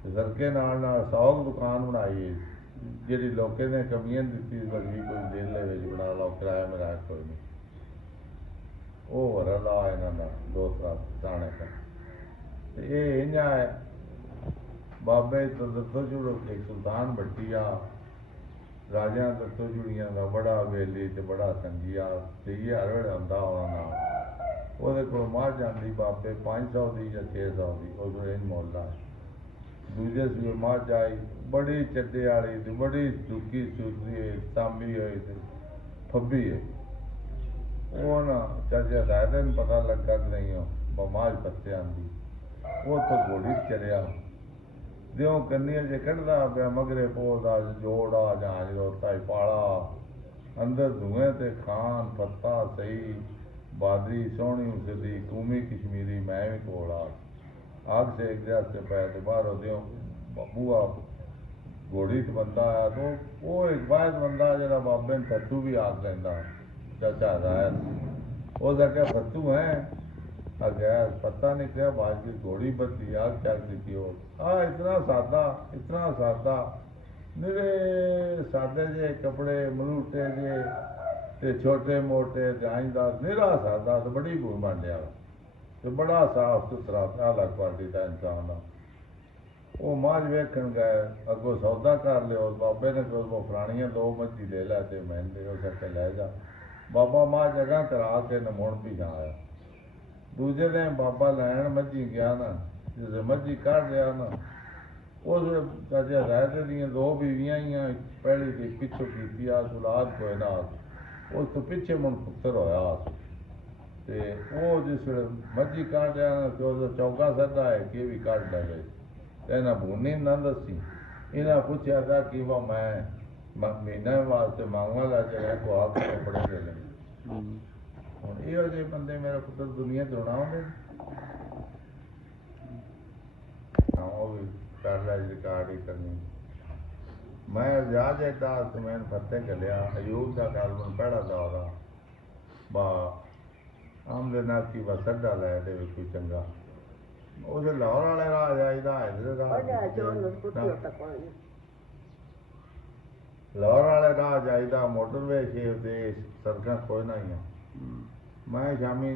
ਤੇ ਸਰਕੇ ਨਾਲ 100 ਦੁਕਾਨ ਬਣਾਈ ਹੈ ਜਿਹੜੀ ਲੋਕਾਂ ਨੇ ਕਮੀਆਂ ਦਿੱਤੀ ਵਰਗੀ ਕੋਈ ਦਿਲ ਵਿੱਚ ਬਣਾ ਲਓ ਕਿਰਾਇਆ ਮੇਰਾ ਕੋਈ ਨਹੀਂ ਉਹ ਰਲਾ ਇਹਨਾਂ ਦਾ ਦੋਸਰਾ ਜਾਣੇ ਦਾ ਤੇ ਇਹ ਇੰਨਾ ਹੈ ਬਾਬੇ ਤੋਂ ਦੱਸੋ ਜੁੜੋ ਇੱਕ ਸੁਲਤਾਨ ਭੱਟੀਆ ਰਾਜਿਆਂ ਦੱਸੋ ਜੁੜੀਆਂ ਦਾ ਬੜਾ ਵੇਲੀ ਤੇ ਬੜਾ ਸੰਗੀਆ ਤੇ ਇਹ ਹਰ ਵੇਲੇ ਹੁੰਦਾ ਉਹਨਾਂ ਨਾਲ ਉਹਦੇ ਕੋਲ ਮਾਰ ਜਾਂਦੀ ਬਾਬੇ 500 ਦੀ ਜਾਂ 600 ਦੀ ਉਹ ਇੰਜ ਮੁੱਲ ਦੂਜੇ ਸੂਏ ਮਾਰ ਜਾਈ ਬੜੀ ਚੱਡੇ ਵਾਲੀ ਤੇ ਬੜੀ ਸੁੱਕੀ ਸੁਥਰੀ ਤਾਂਬੀ ਹੋਈ ਤੇ ਫੱਬੀ ਹੈ ਉਹ ਨਾ ਚਾਚਾ ਦਾਦੇ ਨੂੰ ਪਤਾ ਲੱਗਾ ਨਹੀਂ ਉਹ ਬਿਮਾਰ ਪੱਤੇ ਆਂਦੀ ਉਹ ਤੋਂ ਘੋੜੀ ਚੜਿਆ ਦਿਓ ਕੰਨੀਆਂ ਜੇ ਕੱਢਦਾ ਪਿਆ ਮਗਰੇ ਪੋਦਾ ਜੋੜਾ ਜਾਂ ਰੋਤਾ ਹੀ ਪਾਲਾ ਅੰਦਰ ਧੂਏ ਤੇ ਖਾਨ ਪੱਤਾ ਸਹੀ बादरी सोहनी उसदी कूमी कश्मीरी मैं भी कोल आग सेक दे हस्ते पै ते बाहरों देओ बूआ घोड़ी च बंदा आया तो वो एक बाद बंदा जरा बाबे ने फत्तू भी आख लेंदा चाचा रायत उसका क्या फत्तू है गया पता नहीं क्या बाज की घोड़ी बदली आग क्या की हो इतना सादा निरे सादे जे कपड़े मलूटे जे ते छोटे मोटे ते आईंदार निरा सादा तो बड़ी भूमि बांडिया तो बड़ा साफ सुथरा अलग क्वालिटी का इंसान आ वो माज वेखन गए अगो सौदा कर लियो बाबे ने कहो फलानियां दो मच्छी ले लै ते मैंने उस आखे लै जा बाबा मां जगह करा के नमुण पिछा आया दूजे दिन बाबा लैन मच्छी गया ना जिस मच्छी कढ़ लिया ना उस चाचा रायते दियां दो बीवियां ही पहली थी पिछों की औलाद कोई ना उस तो पिछे मुन पुत्र होया ते वो जिस मच्छी कढ़ लिया ना तो चौका सदा है कि भी कढ़ ले गए इन्हें भूनी ना दसी इन्हें पूछा था कि वह मैं महीने वास्ते मांगवा ला जाए को आप कपड़े ले लें हूँ यो जे बंदे मेरा पुत्र दुनिया च होना होंगे वो भी कर लै रिकॉर्ड ही करनी मैं याद है दास मैंने फतेह कर लिया अयूब का कालबन पहला दौरा बा आमदे ना की बस सड्डा लै दे कोई चंगा उसे लाहौर वाले राह जाइदा इधर लाहौर वाले राह जाइदा मोटरवे छे ते सड़कां कोई ना ही मैं शामी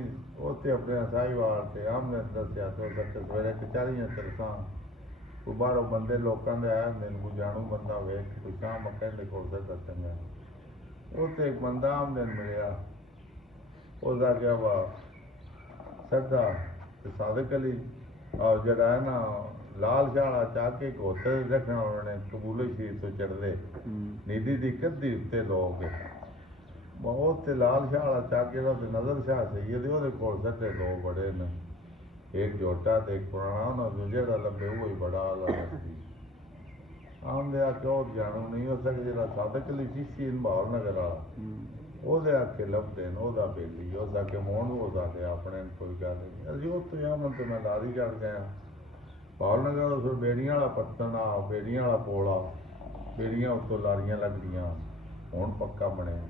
उत्थे अपने साहिवाल ते आमदे दस्या तो सवेरे कचारियां तरफां कोई बाहरों बंदे लोकां दे आए होंदे कोई जानू बंदा वेख कोई शाम कहंदे कोल सदा चंगा उत्थे एक बंदा आमदे मिलिया उसदा क्या वा सदा ते सादिक अली और जरा है ना लाल शाला चाके घोते रखना उन्होंने कबूले शरीफ तो चढ़ते निधि दी कद्दी उत्ते लोग बहुत लाल शाला चाके का नजर शाह सही है कोल सटे दो बड़े न एक जोटा ते एक पुराना ना जेड़ा लंबे वो ही बड़ा आला आमदे आके और जानू नहीं हो सके जरा सादिक अली चिश्ती भाव नगर वाला ਉਹਦੇ ਆਕੇ ਲੱਭਦੇ ਨੇ ਉਹਦਾ ਬੇਲੀ ਉਹਦਾ ਕਿ ਮੋਹਨ ਉਹਦਾ ਤੇ ਆਪਣੇ ਕੋਈ ਗੱਲ ਨਹੀਂ ਅਸੀਂ ਉੱਥੇ ਆਮਨ ਤੇ ਮੈਂ ਲਾਰੀ ਚੜ ਗਿਆ ਭਾਵਨਗਰ ਉਸ ਬੇੜੀਆਂ ਵਾਲਾ ਪੱਤਨ ਆ ਬੇੜੀਆਂ ਵਾਲਾ ਪੋਲਾ ਬੇੜੀਆਂ ਉੱਤੋਂ ਲਾਰੀਆਂ ਲੱਗਦੀਆਂ ਹੁਣ ਪੱਕਾ ਬਣਿਆ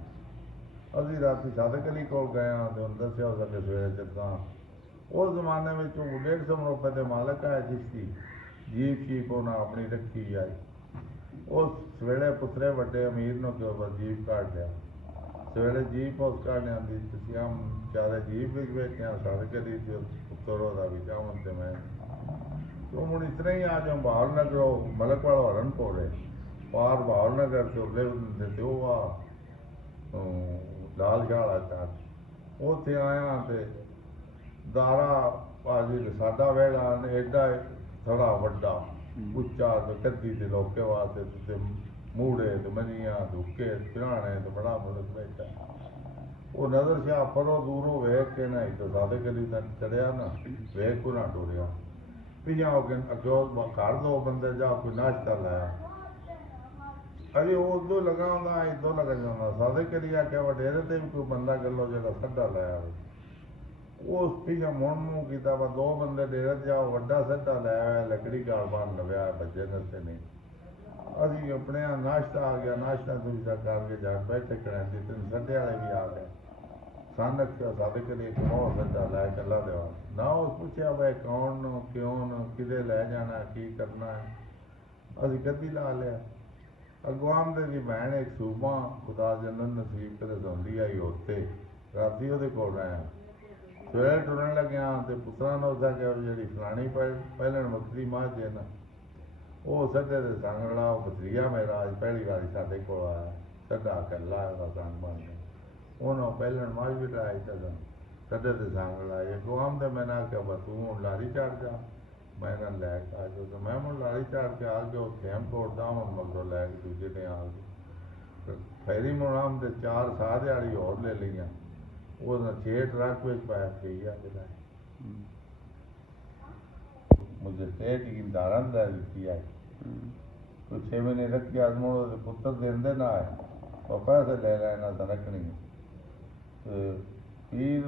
ਅਸੀਂ ਰਾਤੀ ਸਾਦਕ ਅਲੀ ਕੋਲ ਗਏ ਹਾਂ ਤੇ ਉਹਨੂੰ ਦੱਸਿਆ ਉਹਦਾ ਕਿ ਸਵੇਰੇ ਚੱਲਦਾ ਉਸ ਜ਼ਮਾਨੇ ਵਿੱਚ ਉਹ 150 ਰੁਪਏ ਦੇ ਮਾਲਕ ਆਏ ਜਿਸਦੀ ਜੀਪ ਸ਼ੀਪ ਉਹਨਾਂ ਆਪਣੀ ਰੱਖੀ ਆਈ ਉਸ ਸਵੇਰੇ ਪੁੱਤਰੇ ਵੱਡੇ ਅਮੀਰ ਨੂੰ ਕਿਉਂ ਜੀਪ ਕੱਢ ਲਿਆ सवेरे जीप उस काटने आती तुम हम चारे जीप भी बैठे हैं सारे करी पुत्रों का भी जावन से मैं तो हूँ इतना ही आ जाओ बहाल नगर मलक वाला हरण पोरे पार बहाल नगर से उरले देते वो लाल शाला चाट उत्थे आया तो दारा भाजी साडा वेड़ा एडा थोड़ा वड्डा उच्चा तो कद्दी ते लोके वास्ते मूड़े तो मनिया धुके सिराने तो बड़ा मुल्क बैठा वो नजर शाह परों दूरों वेख के ना तो सादे कली चढ़िया ना वेख को ना टुरिया पिछा होके अगो घर दो बंदे जा कोई नाश्ता लाया अरे वो उदो लगा होंदा इदो लगा जांदा सादे कली आख्या वडेरे ते भी कोई बंदा गलो जेड़ा सड्डा लाया उस पिछा मुण मूंह कीता वा दो बंदे डेरे जाओ वड्डा सड्डा लाया लकड़ी गाल बान लव्या बच्चे नस्ते नहीं अभी अपने यहाँ नाश्ता आ गया नाश्ता सुविधा करके जा बैठे करें तीन सड्डे वाले भी आ गए सन रखा सादे के लिए कमाओ सड्डा लै कला दे ना उस पूछा भाई कौन क्यों किदे लै जाना की करना है अभी कद्दी ला लिया अगवाम दे जी भैन एक सूबा खुदा जन्नत नसीब कदे सौंदी आई उत्ते राती ਉਹਦੇ ਕੋਲ रहे सवेरे टुरन लग्या तो पुत्रा ने उसका क्या जी फलानी पहलन बकरी मां जे ना वो सड्डे दे संग ला भतरीआ मेरा अज पहली बारी साडे कोल आया सड्डा कला का संग बन गया उन्होंने पहलन मज भी लाई सकन सड्डे दे संग लाए अगवाम दे मैंने आख्या बस तू हूँ लारी चढ़ जा मैंने लैके आ जाओ तो मैं हूँ लारी चढ़ के आ गया उत्थे हेमकोट दा हूँ मगरों लैके दूजे दिन आ गए फेरी मुनाम दे 4 साह दिहाड़ी होर ले लियां वो 6 ट्रक में पाया गई आ मुझे स्टेट की दारन दा दी है तो 6 महीने रखी आदमों पुत्र देंदे ना है और पैसे ले लेना तो रखनी तो ਪੀਰ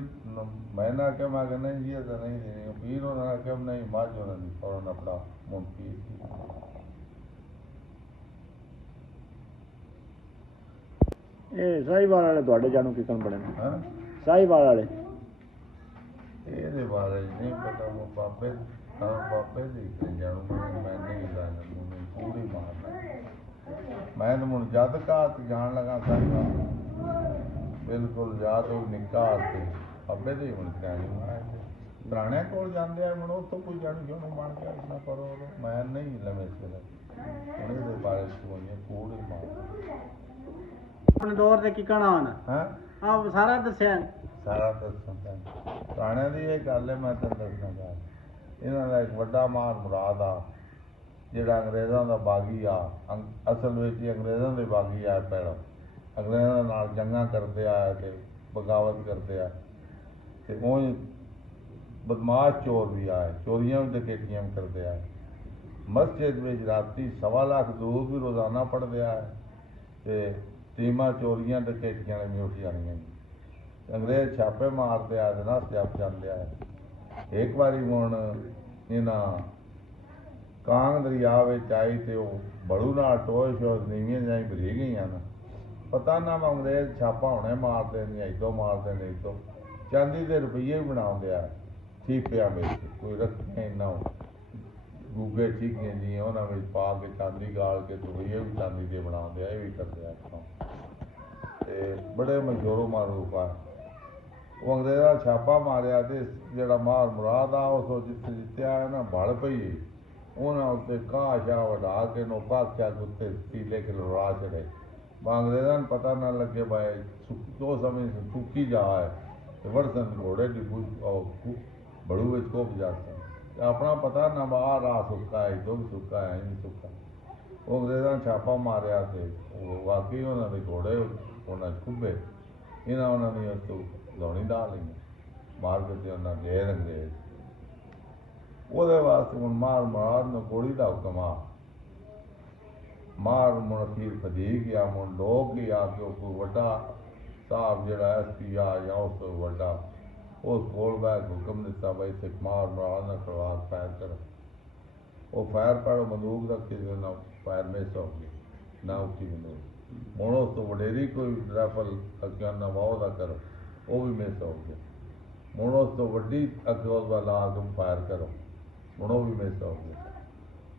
ਮੈਂ ਨਾ ਕਿ ਮੈਂ ਕਹਿੰਦਾ ਜੀ ਇਹ ਤਾਂ ਨਹੀਂ ਦੇਣੀ ਪੀਰ ਉਹਨਾਂ ਨੇ ਕਿਹਾ ਨਹੀਂ ਮੱਝ ਉਹਨਾਂ ਦੀ ਫੌਰਨ ਆਪਣਾ ਮੁੰਡ ਪੀਰ ਸੀ। ਇਹ ਸਾਹੀਵਾਲ ਵਾਲੇ ਤੁਹਾਡੇ ਜਾਣੂ ਕਿਕਣ ਬਣੇ ਨੇ? ਹਾਂ ਸਾਹੀਵਾਲ ਵਾਲੇ ਇਹਦੇ ਬਾਰੇ ਨਹੀਂ ਪਤਾ ਉਹ ਬਾਬੇ ਬਾਬੇ ਦੀ ਜਾਣੂ ਮੈਂ ਨਹੀਂ ਜਾਣਦਾ ਮੈਨੂੰ ਪੂਰੀ ਮਾਰਨਾ ਮੈਂ ਤਾਂ ਹੁਣ ਜਦ ਘਾਤ ਜਾਣ ਲੱਗਾ ਸਾਡਾ ਬਿਲਕੁਲ ਯਾਦ ਉਹ ਨਿੱਕਾ ਤੇ ਅੱਬੇ ਦੇ ਹੁਣ ਕਹਿਣੀ ਪੁਰਾਣਿਆਂ ਕੋਲ ਜਾਂਦੇ ਆ ਹੁਣ ਉੱਥੋਂ ਕੋਈ ਜਾਣ ਕਿਉਂ ਨੂੰ ਬਣ ਗਿਆ ਇਸਨਾ ਪਰ ਮੈਂ ਨਹੀਂ ਲਵੇਂ ਸਵੇਰੇ ਹੁਣ ਇਹਦੇ ਬਾਰੇ ਸੁਣੀਏ ਪੂਰੀ ਮਾਰ ਆਪਣੇ ਦੌਰ ਤੇ ਕੀ ਕਹਿਣਾ ਹਨ ਹਾਂ ਆਪ ਸਾਰਾ ਦੱਸਿਆ ਸਾਰਾ ਦੱਸਦਾ ਪੁਰਾਣਿਆਂ ਦੀ ਇਹ ਗੱਲ ਹੈ ਮੈਂ ਤੈਨੂੰ ਦੱਸਣਾ ਚਾਹੁੰਦਾ ਇਹਨਾਂ ਦਾ ਇੱਕ ਵੱਡਾ ਮਾਰ ਮੁਰਾਦ ਆ ਜਿਹੜਾ ਅੰਗਰੇਜ਼ਾਂ ਦਾ ਬਾਗੀ ਆ ਅਸਲ ਵਿੱਚ ਹੀ ਅੰਗਰੇਜ਼ਾਂ ਦੇ ਬਾਗੀ ਆ ਪਹਿਲਾਂ ਅੰਗਰੇਜ਼ਾਂ ਨਾਲ ਜੰਗਾਂ ਕਰਦੇ ਆ ਤੇ ਬਗਾਵਤ ਕਰਦੇ ਆ ਤੇ ਉਹ ਬਦਮਾਸ਼ ਚੋਰ ਵੀ ਆਏ ਚੋਰੀਆਂ ਵੀ ਡਕੈਤੀਆਂ ਵੀ ਕਰਦੇ ਆ ਮਸਜਿਦ ਵਿੱਚ ਰਾਤੀ 1.25 ਲੱਖ ਦੂਰ ਵੀ ਰੋਜ਼ਾਨਾ ਪੜ੍ਹਦੇ ਆ ਤੇ ਤੀਮਾ ਚੋਰੀਆਂ ਡਕੈਤੀਆਂ ਨੇ ਵੀ ਉੱਠ ਜਾਣੀਆਂ ਅੰਗਰੇਜ਼ ਛਾਪੇ ਮਾਰਦੇ ਆ ਤੇ ਨਾ ਸਿਆਪ ਜਾਂਦੇ ਆ ਇੱਕ ਵਾਰੀ ਹੁਣ ਇਹਨਾਂ ਕਾਂਗ ਦਰਿਆ ਵਿੱਚ ਆਈ ਤੇ ਉਹ ਬੜੂ ਨਾਲ ਟੋਏ ਸ਼ੋਰ ਨੀਵੀਆਂ ਜਾਈ ਭਰੀ ਗਈਆਂ ਨਾ ਪਤਾ ਨਾ ਅੰਗਰੇਜ਼ ਛਾਪਾ ਹੁਣੇ ਮਾਰਦੇ ਨੇ ਇੱਦੋਂ ਮਾਰਦੇ ਨੇ ਇੱਦੋਂ ਚਾਂਦੀ ਦੇ ਰੁਪਈਏ ਵੀ ਬਣਾਉਂਦੇ ਆ ਠੀਪਿਆਂ ਵਿੱਚ ਕੋਈ ਰੱਖੀਆਂ ਇੰਨਾ ਗੂਗੇ ਠੀਕੀਆਂ ਜੀਆਂ ਉਹਨਾਂ ਵਿੱਚ ਪਾ ਕੇ ਚਾਂਦੀ ਗਾਲ ਕੇ ਰੁਪਈਏ ਵੀ ਚਾਂਦੀ ਦੇ ਬਣਾਉਂਦੇ ਆ ਇਹ ਵੀ ਕਰਦੇ ਆ ਤੇ ਬੜੇ ਮਸ਼ਹੂਰ ਮਾਰੂਫ ਆ ਉਹ ਅੰਗਰੇਜ਼ਾਂ ਛਾਪਾ ਮਾਰਿਆ ਤੇ ਜਿਹੜਾ ਮਾਰ ਮੁਰਾਦ ਆ ਉਸ ਜਿੱਥੇ ਜਿੱਤਿਆ ਨਾ ਬਲ ਪਈ ਉਹਨਾਂ ਉੱਤੇ ਘਾਹ ਸ਼ਾਹ ਵਢਾ ਕੇ ਨੋ ਪਾਕਿਆ ਉੱਤੇ ਪੀਲੇ ਕੇ ਲੜਾ ਚੜੇ ਅੰਗਰੇਜ਼ਾਂ ਨੂੰ ਪਤਾ ਨਾ ਲੱਗੇ ਬਾਈ ਉਹ ਸਮੇਂ ਸੁੱਕੀ ਜਾ ਹੈ ਤੇ ਵਰਸਨ ਘੋੜੇ ਦੀ ਬੜੂ ਵਿੱਚ ਕੋਪ ਜਾਂਦਾ ਆਪਣਾ ਪਤਾ ਨਾ ਬਾਹਰ ਆ ਸੁੱਕਾ ਹੈ ਦੋ ਵੀ ਸੁੱਕਾ ਹੈ ਨਹੀਂ ਸੁੱਕਾ ਉਹ ਅੰਗਰੇਜ਼ਾਂ ਛਾਪਾ ਮਾਰਿਆ ਤੇ ਉਹ ਵਾਕਈ ਉਹਨਾਂ ਦੇ ਘੋੜੇ ਉਹਨਾਂ ਖੁੱਬੇ ਇਹਨਾਂ ਉਹਨਾਂ ਦੀ ਉਸ ਤੋਂ ਲਾਉਣੀ ਡਾ ਲਈ ਮਾਰ ਕੇ ਉਹਨਾਂ ਗਏ ਅੰਗਰੇਜ਼ ਉਹਦੇ ਵਾਸਤੇ ਹੁਣ ਮਾਰ ਮੁਰਾਦ ਨੂੰ ਗੋਲੀ ਦਾ ਹੁਕਮ ਆ ਮਾਰ ਮੁੜ ਪੀਰ ਫਦੀਕ ਗਿਆ ਹੁਣ ਲੋਕ ਹੀ ਆ ਕੇ ਕੋਈ ਵੱਡਾ ਸਾਹਿਬ ਜਿਹੜਾ SP ਆ ਜਾਂ ਉਸ ਤੋਂ ਵੱਡਾ ਉਸ ਕੋਲ ਬੈ ਹੁਕਮ ਦਿੱਤਾ ਬਈ ਸਿੱਖ ਮਾਰ ਮੁਰਾਦ ਨਾਲ ਕਰਵਾ ਫਾਇਰ ਕਰ ਉਹ ਫਾਇਰ ਪਰ ਬੰਦੂਕ ਰੱਖ ਕੇ ਨਾ ਫਾਇਰ ਮਿਸ ਹੋ ਗਈ ਨਾ ਉੱਚੀ ਬੰਦੂਕ ਹੁਣ ਉਸ ਤੋਂ ਵਡੇਰੀ ਕੋਈ ਰਾਈਫਲ ਅੱਗੇ ਨਾ ਵਾਹ ਦਾ ਕਰ ਉਹ ਵੀ ਮਿਸ ਹੋ ਗਿਆ ਹੁਣ ਉਸ ਤੋਂ ਵੱਡੀ ਅੱਗੇ ਉਸ ਵਾਲਾ ਆਦਮ ਫਾਇਰ ਕਰੋ ਹੁਣ ਉਹ ਵੀ ਮਿਸ ਹੋ ਗਿਆ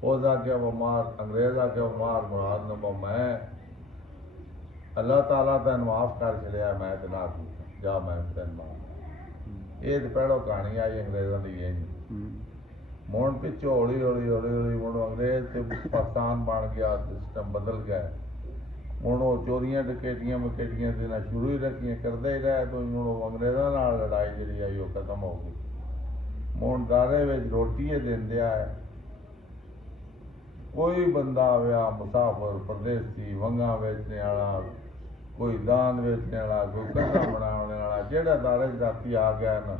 ਉਹ ਜਾ ਕੇ ਉਹ ਮਾਰ ਅੰਗਰੇਜ਼ ਆ ਕੇ ਉਹ ਮਾਰ ਮੁਰਾਦ ਨੂੰ ਮੈਂ ਅੱਲਾਹ ਤਾਲਾ ਤੈਨੂੰ ਮਾਫ ਕਰ ਛੜਿਆ ਮੈਂ ਤੇ ਨਾ ਜਾ ਮੈਂ ਤੈਨੂੰ ਮਾਰ ਇਹ ਤੇ ਪਹਿਲੋਂ ਕਹਾਣੀ ਆਈ ਅੰਗਰੇਜ਼ਾਂ ਦੀ ਇਹ ਨਹੀਂ ਹੁਣ ਪਿੱਛੋਂ ਹੌਲੀ ਹੌਲੀ ਹੌਲੀ ਹੌਲੀ ਹੁਣ ਅੰਗਰੇਜ਼ ਤੇ ਪਾਕਿਸਤਾਨ ਬਣ ਗਿਆ ਸਿਸਟਮ ਬਦਲ ਗਿਆ ਹੁਣ ਉਹ ਚੋਰੀਆਂ ਡਕੈਤੀਆਂ ਮਕੈਤੀਆਂ ਦੇ ਨਾਲ ਸ਼ੁਰੂ ਹੀ ਰੱਖੀਆਂ ਕਰਦੇ ਹੀ ਰਹੇ ਤਾਂ ਹੁਣ ਉਹ ਅੰਗਰੇਜ਼ਾਂ ਨਾਲ ਲੜਾਈ ਜਿਹੜੀ ਆਈ ਉਹ ਖਤਮ ਹੋ ਗਈ ਹੁਣ ਦਾਰੇ ਵਿੱਚ ਰੋਟੀ ਇਹ ਦਿੰਦੇ ਆ ਕੋਈ ਬੰਦਾ ਆਇਆ ਮੁਸਾਫਰ ਪਰਦੇਸੀ ਵੰਗਾ ਵੇਚਣੇ ਵਾਲਾ ਕੋਈ ਦਾਨ ਵੇਚਣੇ ਵਾਲਾ ਕੋਈ ਕੰਧਾ ਬਣਾਉਣ ਵਾਲਾ ਜਿਹੜਾ ਦਾਰੇ 'ਚ ਰਾਤੀ ਆ ਗਿਆ ਨਾ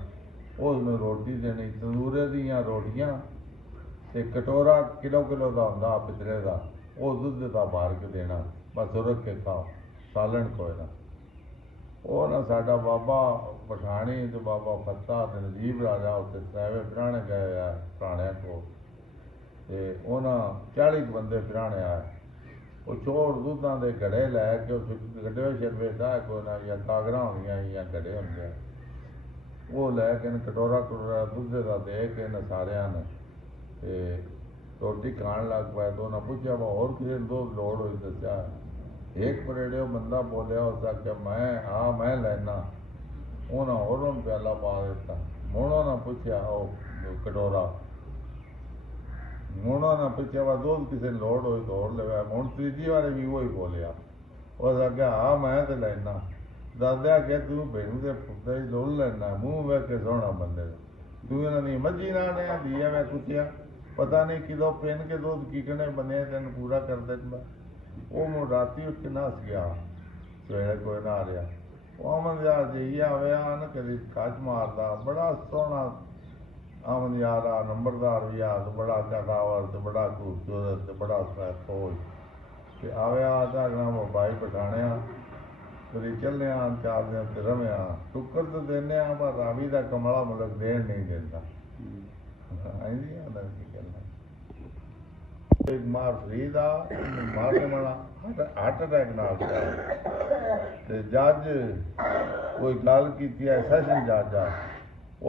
ਉਸ ਨੂੰ ਰੋਟੀ ਦੇਣੀ ਤੰਦੂਰੇ ਦੀਆਂ ਰੋਟੀਆਂ ਤੇ ਕਟੋਰਾ ਕਿਲੋ ਦਾ ਹੁੰਦਾ ਪਿੱਤਲੇ ਦਾ ਉਹ ਦੁੱਧ ਦਾ ਭਰ ਕੇ ਦੇਣਾ ਬਸ ਰੱਖ ਕੇ ਖਾਓ ਸਾਲਣ ਕੋਈ ਨਾ ਉਹ ਨਾ ਸਾਡਾ ਬਾਬਾ ਪਠਾਣੀ ਤੇ ਬਾਬਾ ਫੱਤਾ ਤੇ ਨਜੀਬ ਰਾਜਾ ਉੱਤੇ ਸਹਿਵੇ ਫਿਰਾਣੇ ਗਏ ਆ ਪੁਰਾਣਿਆਂ ਕੋਲ ਤੇ ਉਹਨਾਂ 40 ਬੰਦੇ ਫਿਰਾਣੇ ਆਏ ਉਹ ਚੋਰ ਦੁੱਧਾਂ ਦੇ ਘੜੇ ਲੈ ਕੇ ਉਹ ਗੱਡੇ ਸ਼ਰਵੇ ਦਾ ਕੋਈ ਨਾ ਜਾਂ ਕਾਗਰਾਂ ਹੁੰਦੀਆਂ ਜਾਂ ਘੜੇ ਹੁੰਦੇ ਆ ਉਹ ਲੈ ਕੇ ਕਟੋਰਾ ਕਟੋਰਾ ਦੁੱਧ ਦਾ ਦੇ ਕੇ ਇਹਨਾਂ ਸਾਰਿਆਂ ਨੇ ਤੇ ਰੋਟੀ ਖਾਣ ਲੱਗ ਪਿਆ ਤਾਂ ਉਹਨਾਂ ਪੁੱਛਿਆ ਵਾ ਹੋਰ ਕਿਸੇ ਨੂੰ ਲੋੜ ਹੋਈ ਦੱਸਿਆ ਇੱਕ ਪਰੇੜੇ ਉਹ ਬੰਦਾ ਬੋਲਿਆ ਉਸ ਆਖਿਆ ਮੈਂ ਲੈਣਾ ਉਹਨਾਂ ਹੋਰ ਨੂੰ ਪਿਆਲਾ ਪਾ ਦਿੱਤਾ ਹੁਣ ਉਹਨਾਂ ਪੁੱਛਿਆ ਉਹ ਕਟੋਰਾ ਹੁਣ ਉਹਨਾਂ ਪੁੱਛਿਆ ਵਾ ਦੁੱਧ ਕਿਸੇ ਨੂੰ ਲੋੜ ਹੋਈ ਦੌੜ ਲਵੇ ਹੁਣ ਤੀਜੀ ਵਾਰੇ ਵੀ ਉਹੀ ਬੋਲਿਆ ਉਸ ਆਖਿਆ ਮੈਂ ਤੇ ਲੈਣਾ ਦੱਸਦਿਆ ਕਿ ਤੂੰ ਭੈਣੂ ਦੇ ਪੁੱਤੇ ਲੋੜ ਲੈਣਾ ਮੂੰਹ ਵੇਖ ਕੇ ਸੋਹਣਾ ਬੰਦੇ ਤੂੰ ਇਹਨਾਂ ਦੀ ਮੱਝੀ ਨਾ ਨੇ ਆਂਦੀ ਐ ਮੈਂ ਪੁੱਛਿਆ ਪਤਾ ਨਹੀਂ ਕਿਦੋਂ ਪਿੰਨ ਕੇ ਦੁੱਧ ਕੀਕਣੇ ਬਣੇ ਤੈਨੂੰ ਪੂਰਾ ਕਰ ਦਿੰਦਾ ਉਹ ਰਾਤੀ ਉੱਠ ਕੇ ਨੱਸ ਗਿਆ ਸਵੇਰੇ ਕੋਈ ਨਾ ਆ ਰਿਹਾ ਉਹ ਅਮਨ ਯਾਰ ਜੀ ਆਇਆ ਨਾ ਕਦੀ ਕੱਚ ਮਾਰਦਾ ਬੜਾ ਸੋਹਣਾ ਅਮਨ ਯਾਰ ਆ ਨੰਬਰਦਾਰ ਵੀ ਆ ਤੇ ਬੜਾ ਕਦਾਵਰ ਤੇ ਬੜਾ ਖੂਬਸੂਰਤ ਤੇ ਬੜਾ ਸੋਹਣਾ ਤੇ ਆਇਆ ਤਾਂ ਗਾਂ ਭਾਈ ਪਠਾਣਿਆ कभी चलने 4 दिन ते रवे टुक्कर तो देने पर रावी का कमला मुल्क देन नहीं देता एक मार फरीद मारने वाला हार्ट अटैक नाल ते जज कोई गल की है सैशन जज आ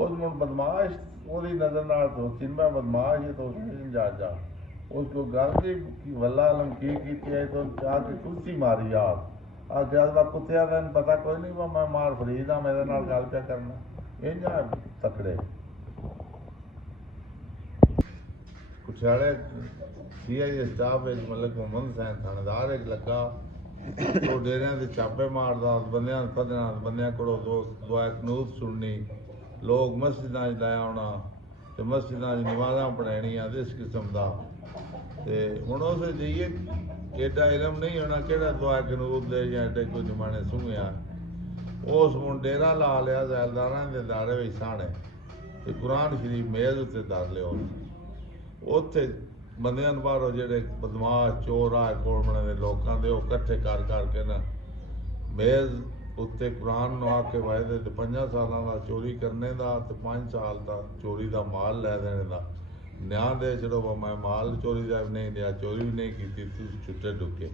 उस मुड़ बदमाश ओदी नजर नाल तो चिन्मा बदमाश है तो सैशन जज आ उसको गल की वल्ला आलम की है तो जाके कुर्सी मारी आप जब कुत्तिया का पता कोई नहीं वो मैं मार फरीद हाँ मेरे नाल गल क्या करना इंजा तकड़े कुछाड़े CI स्टाफ मलिक मोहम्मद हुसैन थानेदार एक लगा तो डेरिया से छापे मारदा बंदियां फदना बंदियां को दुआ कनूत सुननी लोग मस्जिदां च लै आउणा ते मस्जिदां च नमाज़ां पढ़ानियां इस किस्म दा ते हुण उस जाइए एडा इलम नहीं होना केड़ा दुआ कनूत दे जां एडे कोई जमाने सूंघिया उस हुण डेरा ला लिया जैलदारां दे दारे विच साहणे ते कुरान शरीफ मेज़ उत्ते धर लियो उत्थे बंदियां बाहरों जेडे बदमाश चोर आ कोल बने दे लोकां दे ओह इकट्ठे कर के ना मेज़ उत्ते कुरान नु आके वायदे ते 5 सालां दा चोरी करने दा ते 5 साल दा चोरी दा माल लै देने दा न्यां दे छड़ो मैं माल चोरी दा भी नहीं दिया चोरी भी नहीं कीती तुसीं छुट्टे डुके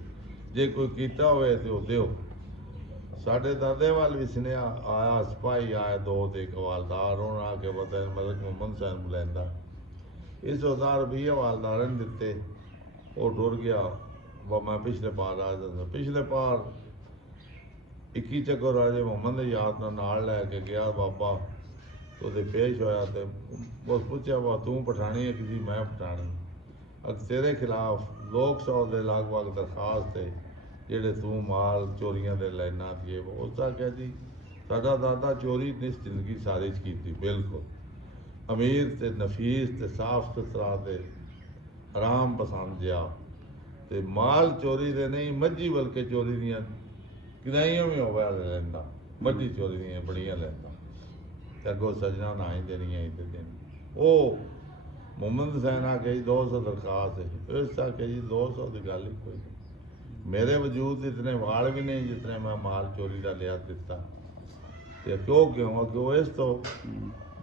जे कोई कीता होवे ते ओह दिओ साडे दादे वाल भी सुनेहा आया सिपाही आए 2 ते एक हवालदार उन्होंने आके बताया मलिक मोहम्मद हुसैन बुलंदा इस 1000 रुपये हवालदार ने दिते वो टुर गया वह मैं पिछले पार आ जाता पिछले पार 21 चक्कर राजे मोहम्मद याद नाल लैके गया बाबा तो पेश होया तो उस पूछा वा तू पठानी है किसी मैं पठानी तेरे खिलाफ 200 के लगभग दरखास्त है जेडे तू माल चोरियां दे लाइना थी उस आख्या जी साडा दादा चोरी इस जिंदगी सारी की बिल्कुल अमीर ते नफीस ते साफ सुथरा ते आराम पसंद जा ते माल चोरी दे नहीं मज्जी बल्कि चोरी दियां किदाइयां भी होवे लैंदा मज्जी चोरी दियां बड़ियां लैंदा ते अगो सजना ना ही देनियां ही ते देनी ओ मोहम्मद हुसैन आके 200 दरखास्त है इस आके जी 200 की गल ही कोई नहीं मेरे वजूद इतने वाल भी नहीं जितने मैं माल चोरी का लिया दिता ते क्यों इस तो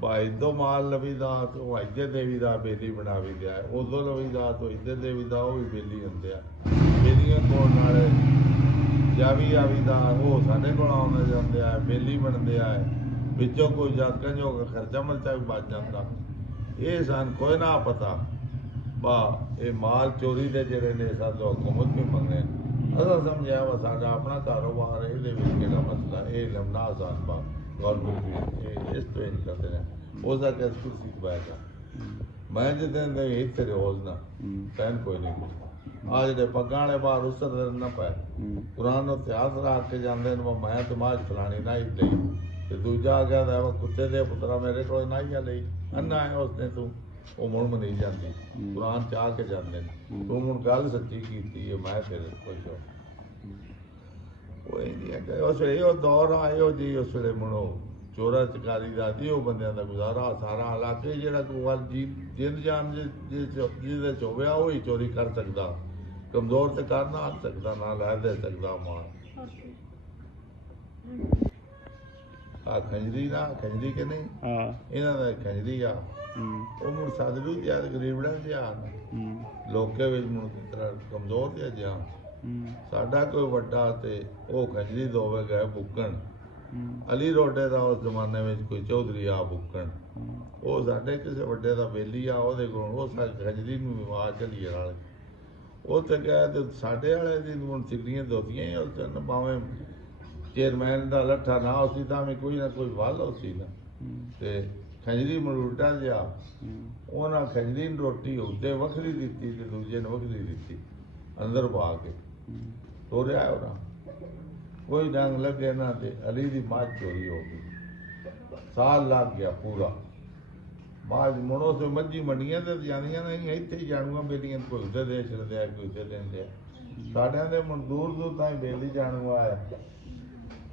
भाई दो माल लवीदा तो इधर देवीदा बेली बनावी दिया उदो लवीदा तो इधर देवीदा वो भी बेली होंगे बेलियां कोल नाले जावी आवीदा वो साढ़े को आने जाते हैं बेली बनते हैं बिचों कोई जातकन जो खर्चा मर्चा भी बच जाता ये सन कोई ना पता बा ये माल चोरी के जेडे ने साथ हुकूमत भी मंगने असा समझाया वा साडा अपना कारोबार है ये मसला ये लमना आसान बा गवर्नमेंट भी इस तो इन करते हैं उसका कैसे कुर्सी पाएगा मैं जिस दिन इतने रोज ना पहन कोई नहीं आज जेडे पग्गा वाले बाहर उस तरह ना पाए कुरान इतिहास रख के जाते हैं मैं तमाज फलानी नाई ली तो दूजा आ गया था कुत्ते दे पुत्रा मेरे को नाई ली अन्ना है उसने तू वो मुड़ मनी जाती कुरान चाह के जाते तू हूँ गल सच्ची की मैं फिर खुश हो उस वे दौर आयो जी उस वे मुड़ो चोरा चकारी का वो बंद का गुजारा सारा इलाके जो जिंद जान जिसे चोविया वो ही चोरी कर सकता कमजोर तो कर ना सकता ना लै दे सकता माल आ खंजरी ना खंजरी के नहीं इन्हों का खंजरी आ वो मुड़ साधरू दिया गरीबड़ा दिया लोके मुड़ कमजोर दिया जा साडा कोई वड्डा ते वो खंजरी दोवे गए बुकन अली रोडे का उस जमाने में कोई चौधरी आ बुकन वो साढ़े किसी वड्डे का बेली आ वो खंजरी आवाज चली नाल उत्थे गए तो साढ़े वाले दिन हूँ चिकड़ियां धोतियां ही उस भावें चेयरमैन का लट्ठा ना उसी तो भी कोई ना कोई वल उसी ना ते खंजरी मरूटा जा उन्हें खंजरी रोटी उत्ते वखरी दी दूजे ने वखरी दी अंदर पा के तोड़िया उन्हें कोई डंग लगे ना ते अली की मझ चोरी हो गई साल लग गया पूरा बाद मुड़ो से मझी मंडिया तो जानिया नहीं इतने ही जाणुआ बेलियां कोई उधर दे छड़दे कोई उधर देंदे साढ़िया दे दूर दूर ताई बेली जाणुआ है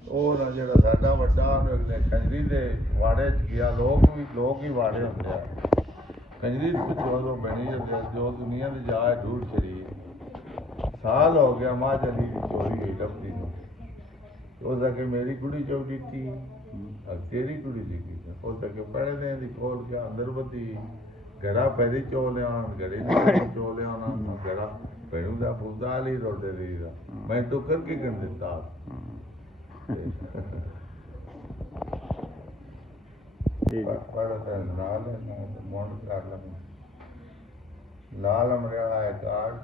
वो ना जो साडा वड्डा खंजरी के वाड़े च गया लोग ही वाड़े होंगे खंजरी पिछों बनी जो दुनिया की जा ढूंढ छड़ी साल हो गया मां अली की चोरी हुई लभदी ਉਸ ਅਗੇ ਮੇਰੀ ਕੁੜੀ ਚੌਕੀ ਸੀ ਤੇਰੀ ਕੁੜੀ ਸੀ ਉਸ ਅਗੇ ਪਹਿਲੇ ਦਿਨ ਦੀ ਖੋਲ ਕੇ ਅੰਦਰ ਬੱਤੀ ਗੜਾ ਪੈਦੀ ਚੋ ਲਿਆਉਣਾ ਗੜੇ ਚੋ ਲਿਆਉਣਾ ਗੜਾ ਪੈਣੂ ਦਾ ਫੁੱਦਾ ਲਈ ਰੋਡੇ ਦੀ ਦਾ ਮੈਂ ਤੂੰ ਕਰਕੇ ਕਰ ਦਿੱਤਾ ਪੜ ਤੇ ਨਾਲ ਮੋਨ ਕਰ ਲਾਂ ਲਾਲ ਅਮਰਿਆਲਾ ਹੈ ਕਾਰਡ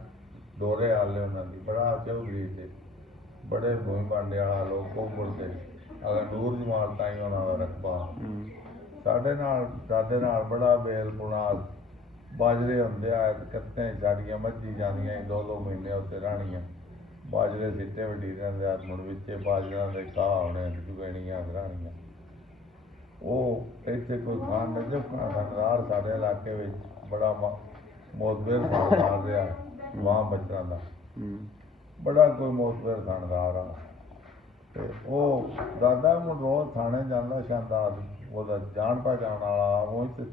ਦੋਰੇ ਆਲੇ ਉਹਨਾਂ ਦੀ ਬੜਾ ਚੌਧਰੀ ਤੇ ਬੜੇ ਭੂਮੀ ਬਾਂਡੇ ਵਾਲਾ ਲੋਕ ਕੋਮਲ ਤੇ ਅਗਰ ਨੂਰ ਜਮਾਲ ਤਾਈ ਉਹਨਾਂ ਦਾ ਰਕਬਾ ਸਾਡੇ ਨਾਲ ਦਾਦੇ ਨਾਲ ਬੜਾ ਮੇਲ ਪੁਣਾ ਬਾਜਰੇ ਹੁੰਦੇ ਆ ਕੱਤੇ ਸਾਡੀਆਂ ਮੱਝੀ ਜਾਂਦੀਆਂ 2-2 ਮਹੀਨੇ ਉੱਤੇ ਰਾਣੀਆਂ ਬਾਜਰੇ ਸਿੱਟੇ ਵੱਡੀ ਰਹਿੰਦੇ ਆ ਮੁੜ ਵਿੱਚੇ ਬਾਜਰਾਂ ਦੇ ਘਾਹ ਹੋਣੇ ਚੁਗਣੀਆਂ ਰਾਣੀਆਂ ਉਹ ਇੱਥੇ ਕੋਈ ਖਾਨ ਨਜਫ ਖਾਨ ਸਰਦਾਰ ਸਾਡੇ ਇਲਾਕੇ ਵਿੱਚ ਬੜਾ ਮੋਤਬਰ ਖਾਨਦਾਰ ਰਿਹਾ ਵਾਂ ਬੱਚਿਆਂ ਦਾ ਬੜਾ ਕੋਈ ਮੋਤਬਰ ਖਾਨਦਾਰ ਆ ਤੇ ਉਹ ਦਾਦਾ ਨੂੰ ਰੋਜ਼ ਥਾਣੇ ਜਾਂਦਾ ਸ਼ਾਨਦਾਰ ਉਹਦਾ ਜਾਣ ਪਹਿਚਾਣ ਵਾਲਾ ਉਹ ਤੇ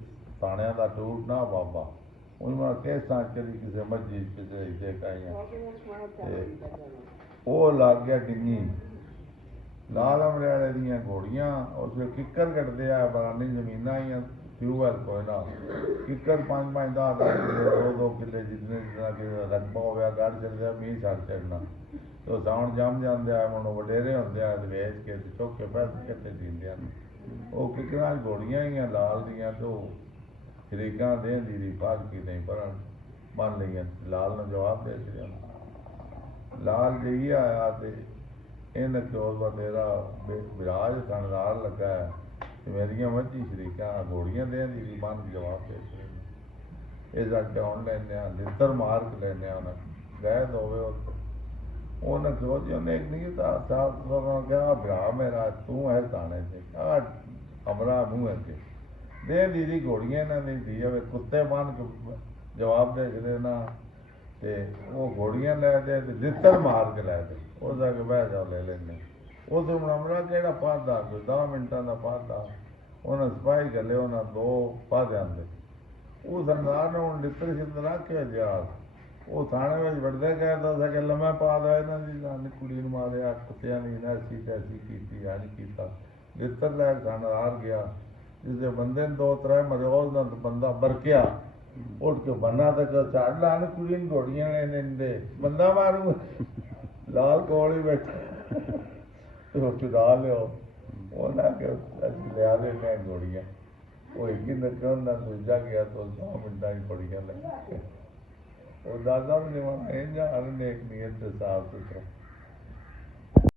ਥਾਣਿਆਂ ਦਾ ਟੂਟ ਨਾ ਬਾਬਾ ਉਹ ਮੈਂ ਕਿਸ ਥਾਂ ਚਲੀ ਕਿਸੇ ਮਸਜਿਦ ਕਿਸੇ ਇੱਥੇ ਕਾਈਆਂ ਤੇ ਉਹ ਲੱਗ ਗਿਆ ਡਿੰਗੀ ਲਾਲ ਅਮਰਿਆਲੇ ਦੀਆਂ ਘੋੜੀਆਂ ਉਸ ਵਿੱਚ ਕਿੱਕਰ ਕੱਢਦੇ ਆ ਬਰਾਨੀ ਜ਼ਮੀਨਾਂ ਆਈਆਂ ਟਿਊਬਵੈਲ ਕੋਈ ਨਾ ਕਿੱਕਰ 5-5 10 2 ਕਿੱਲੇ ਜਿੰਨਾ ਕਿ ਰਕਬਾ ਹੋ ਗਿਆ ਗੜ ਚੱਲਦਾ ਮੀਂਹ ਛੱਡ ਚੜਨਾ ਤੇ ਸਾਉਣ ਜੰਮ ਜਾਂਦੇ ਆ ਹੁਣ ਵਡੇਰੇ ਹੁੰਦੇ ਆ ਵੇਚ ਕੇ ਚੁੱਕ ਕੇ ਪੈਸੇ ਕਿੱਥੇ ਦਿੰਦੇ ਹਨ ਉਹ ਕਿੱਕਰਾਂ ਘੋੜੀਆਂ ਹੀ ਲਾਲ ਦੀਆਂ ਤੇ ਉਹ ਸ਼ਰੀਕਾਂ ਦੇ ਦੀ ਬਾਗ ਕੀ ਨਹੀਂ ਪਰ ਬਣ ਲਈਆਂ ਲਾਲ ਨੂੰ ਜਵਾਬ ਦੇ ਦਿੱਤਾ ਲਾਲ ਜੀ ਆਇਆ ਤੇ ਇਹਨਾਂ ਚੋਰ ਦਾ ਮੇਰਾ ਵਿਰਾਜ ਥਾਣੇਦਾਰ ਲੱਗਾ ਹੈ ਤੇ ਮੇਰੀਆਂ ਮੱਝੀ ਸ਼ਰੀਕਾਂ ਘੋੜੀਆਂ ਦੇ ਦੀ ਮਨ ਜਵਾਬ ਦੇ ਦਿੱਤੇ ਇਹ ਜਾ ਕੇ ਹੁਣ ਲੈਂਦੇ ਆ ਲਿੱਤਰ ਮਾਰਕ ਲੈਂਦੇ ਆ ਉਹਨਾਂ ਗੈਦ ਹੋਵੇ ਉਹਨਾਂ ਕਿਹਾ ਜੀ ਉਹਨੇ ਇੱਕ ਨਹੀਂ ਤਾਂ ਸਾਹਿਬ ਕਿਹਾ ਭਰਾ ਮੇਰਾ ਤੂੰ ਹੈ ਥਾਣੇ 'ਚ ਆ ਕਮਰਾ ਮੂੰਹ ਹੈ ਕਿ ਦੇ ਦੀ ਘੋੜੀਆਂ ਇਹਨਾਂ ਦੀ ਧੀ ਹੋਵੇ ਕੁੱਤੇ ਬੰਨ ਕੇ ਜਵਾਬ ਦੇ ਜਿਹੜੇ ਨਾ ਤੇ ਉਹ ਘੋੜੀਆਂ ਲੈ ਦੇ ਤੇ ਲਿੱਤਰ ਮਾਰ ਕੇ ਲੈ ਦੇ ਉਹ ਜਾ ਕੇ ਬਹਿ ਜਾ ਲੈ ਲੈਂਦੇ ਉਸ ਅਮਰਾ ਕਿਹੜਾ ਪਾਦਾ ਕੋਈ 10 ਮਿੰਟਾਂ ਦਾ ਪਾਦਾ ਉਹਨਾਂ ਸਿਪਾਹੀ ਗੱਲੇ ਉਹਨਾਂ 2 ਪਾਦਿਆਂ ਦੇ ਉਹ ਸਰਦਾਰ ਨੇ ਹੁਣ ਲਿੱਤਰ ਛਿੱਤਰ ਰੱਖਿਆ ਜਿਆ ਉਹ ਥਾਣੇ ਵਿੱਚ ਵੜਦੇ ਕਹਿੰਦਾ ਸੀ ਕਿ ਲੰਮਾ ਪਾ ਦਾ ਇਹਨਾਂ ਦੀ ਜਾਨ ਕੁੜੀ ਨੂੰ ਮਾਰਿਆ ਕੁੱਤਿਆਂ ਦੀ ਨੈਸੀ ਤੈਸੀ ਕੀਤੀ ਆ ਨਹੀਂ ਕੀਤਾ ਲਿੱਤਰ ਲੈ ਕੇ ਥਾਣੇਦਾਰ ਗਿਆ ਜਿਸਦੇ ਬੰਦੇ ਨੇ 2-3 ਮਰੋਜ਼ ਦਾ ਬੰਦਾ ਬਰਕਿਆ ਉੱਠ ਕੇ ਬੰਨਾ ਤੇ ਝਾੜ ਲਾਣ ਕੁੜੀ ਨੂੰ ਘੋੜੀਆਂ ਨੇ ਦੇ ਬੰਦਾ ਮਾਰੂ ਲਾਲ ਕੋਲ ਹੀ ਬੈਠਾ ਤੇ ਉਹ ਚੁਰਾ ਲਿਓ ਉਹਨਾਂ ਕੇ ਅਸੀਂ ਲਿਆ ਦੇ ਮੈਂ ਘੋੜੀਆਂ ਉਹ ਇੱਕ ਹੀ ਨਕਰ ਨਾ ਦੂਜਾ ਗਿਆ ਤਾਂ 2 ਮਿੰਟਾਂ ਹੀ ਘੋੜੀਆਂ ਲੈ ਉਹ ਦਾਦਾ ਨੇ ਇਹ ਜਾਂ ਹਰ ਨੇ ਇੱਕ ਨੀਅਤ ਸਾਫ ਸੁਥਰਾ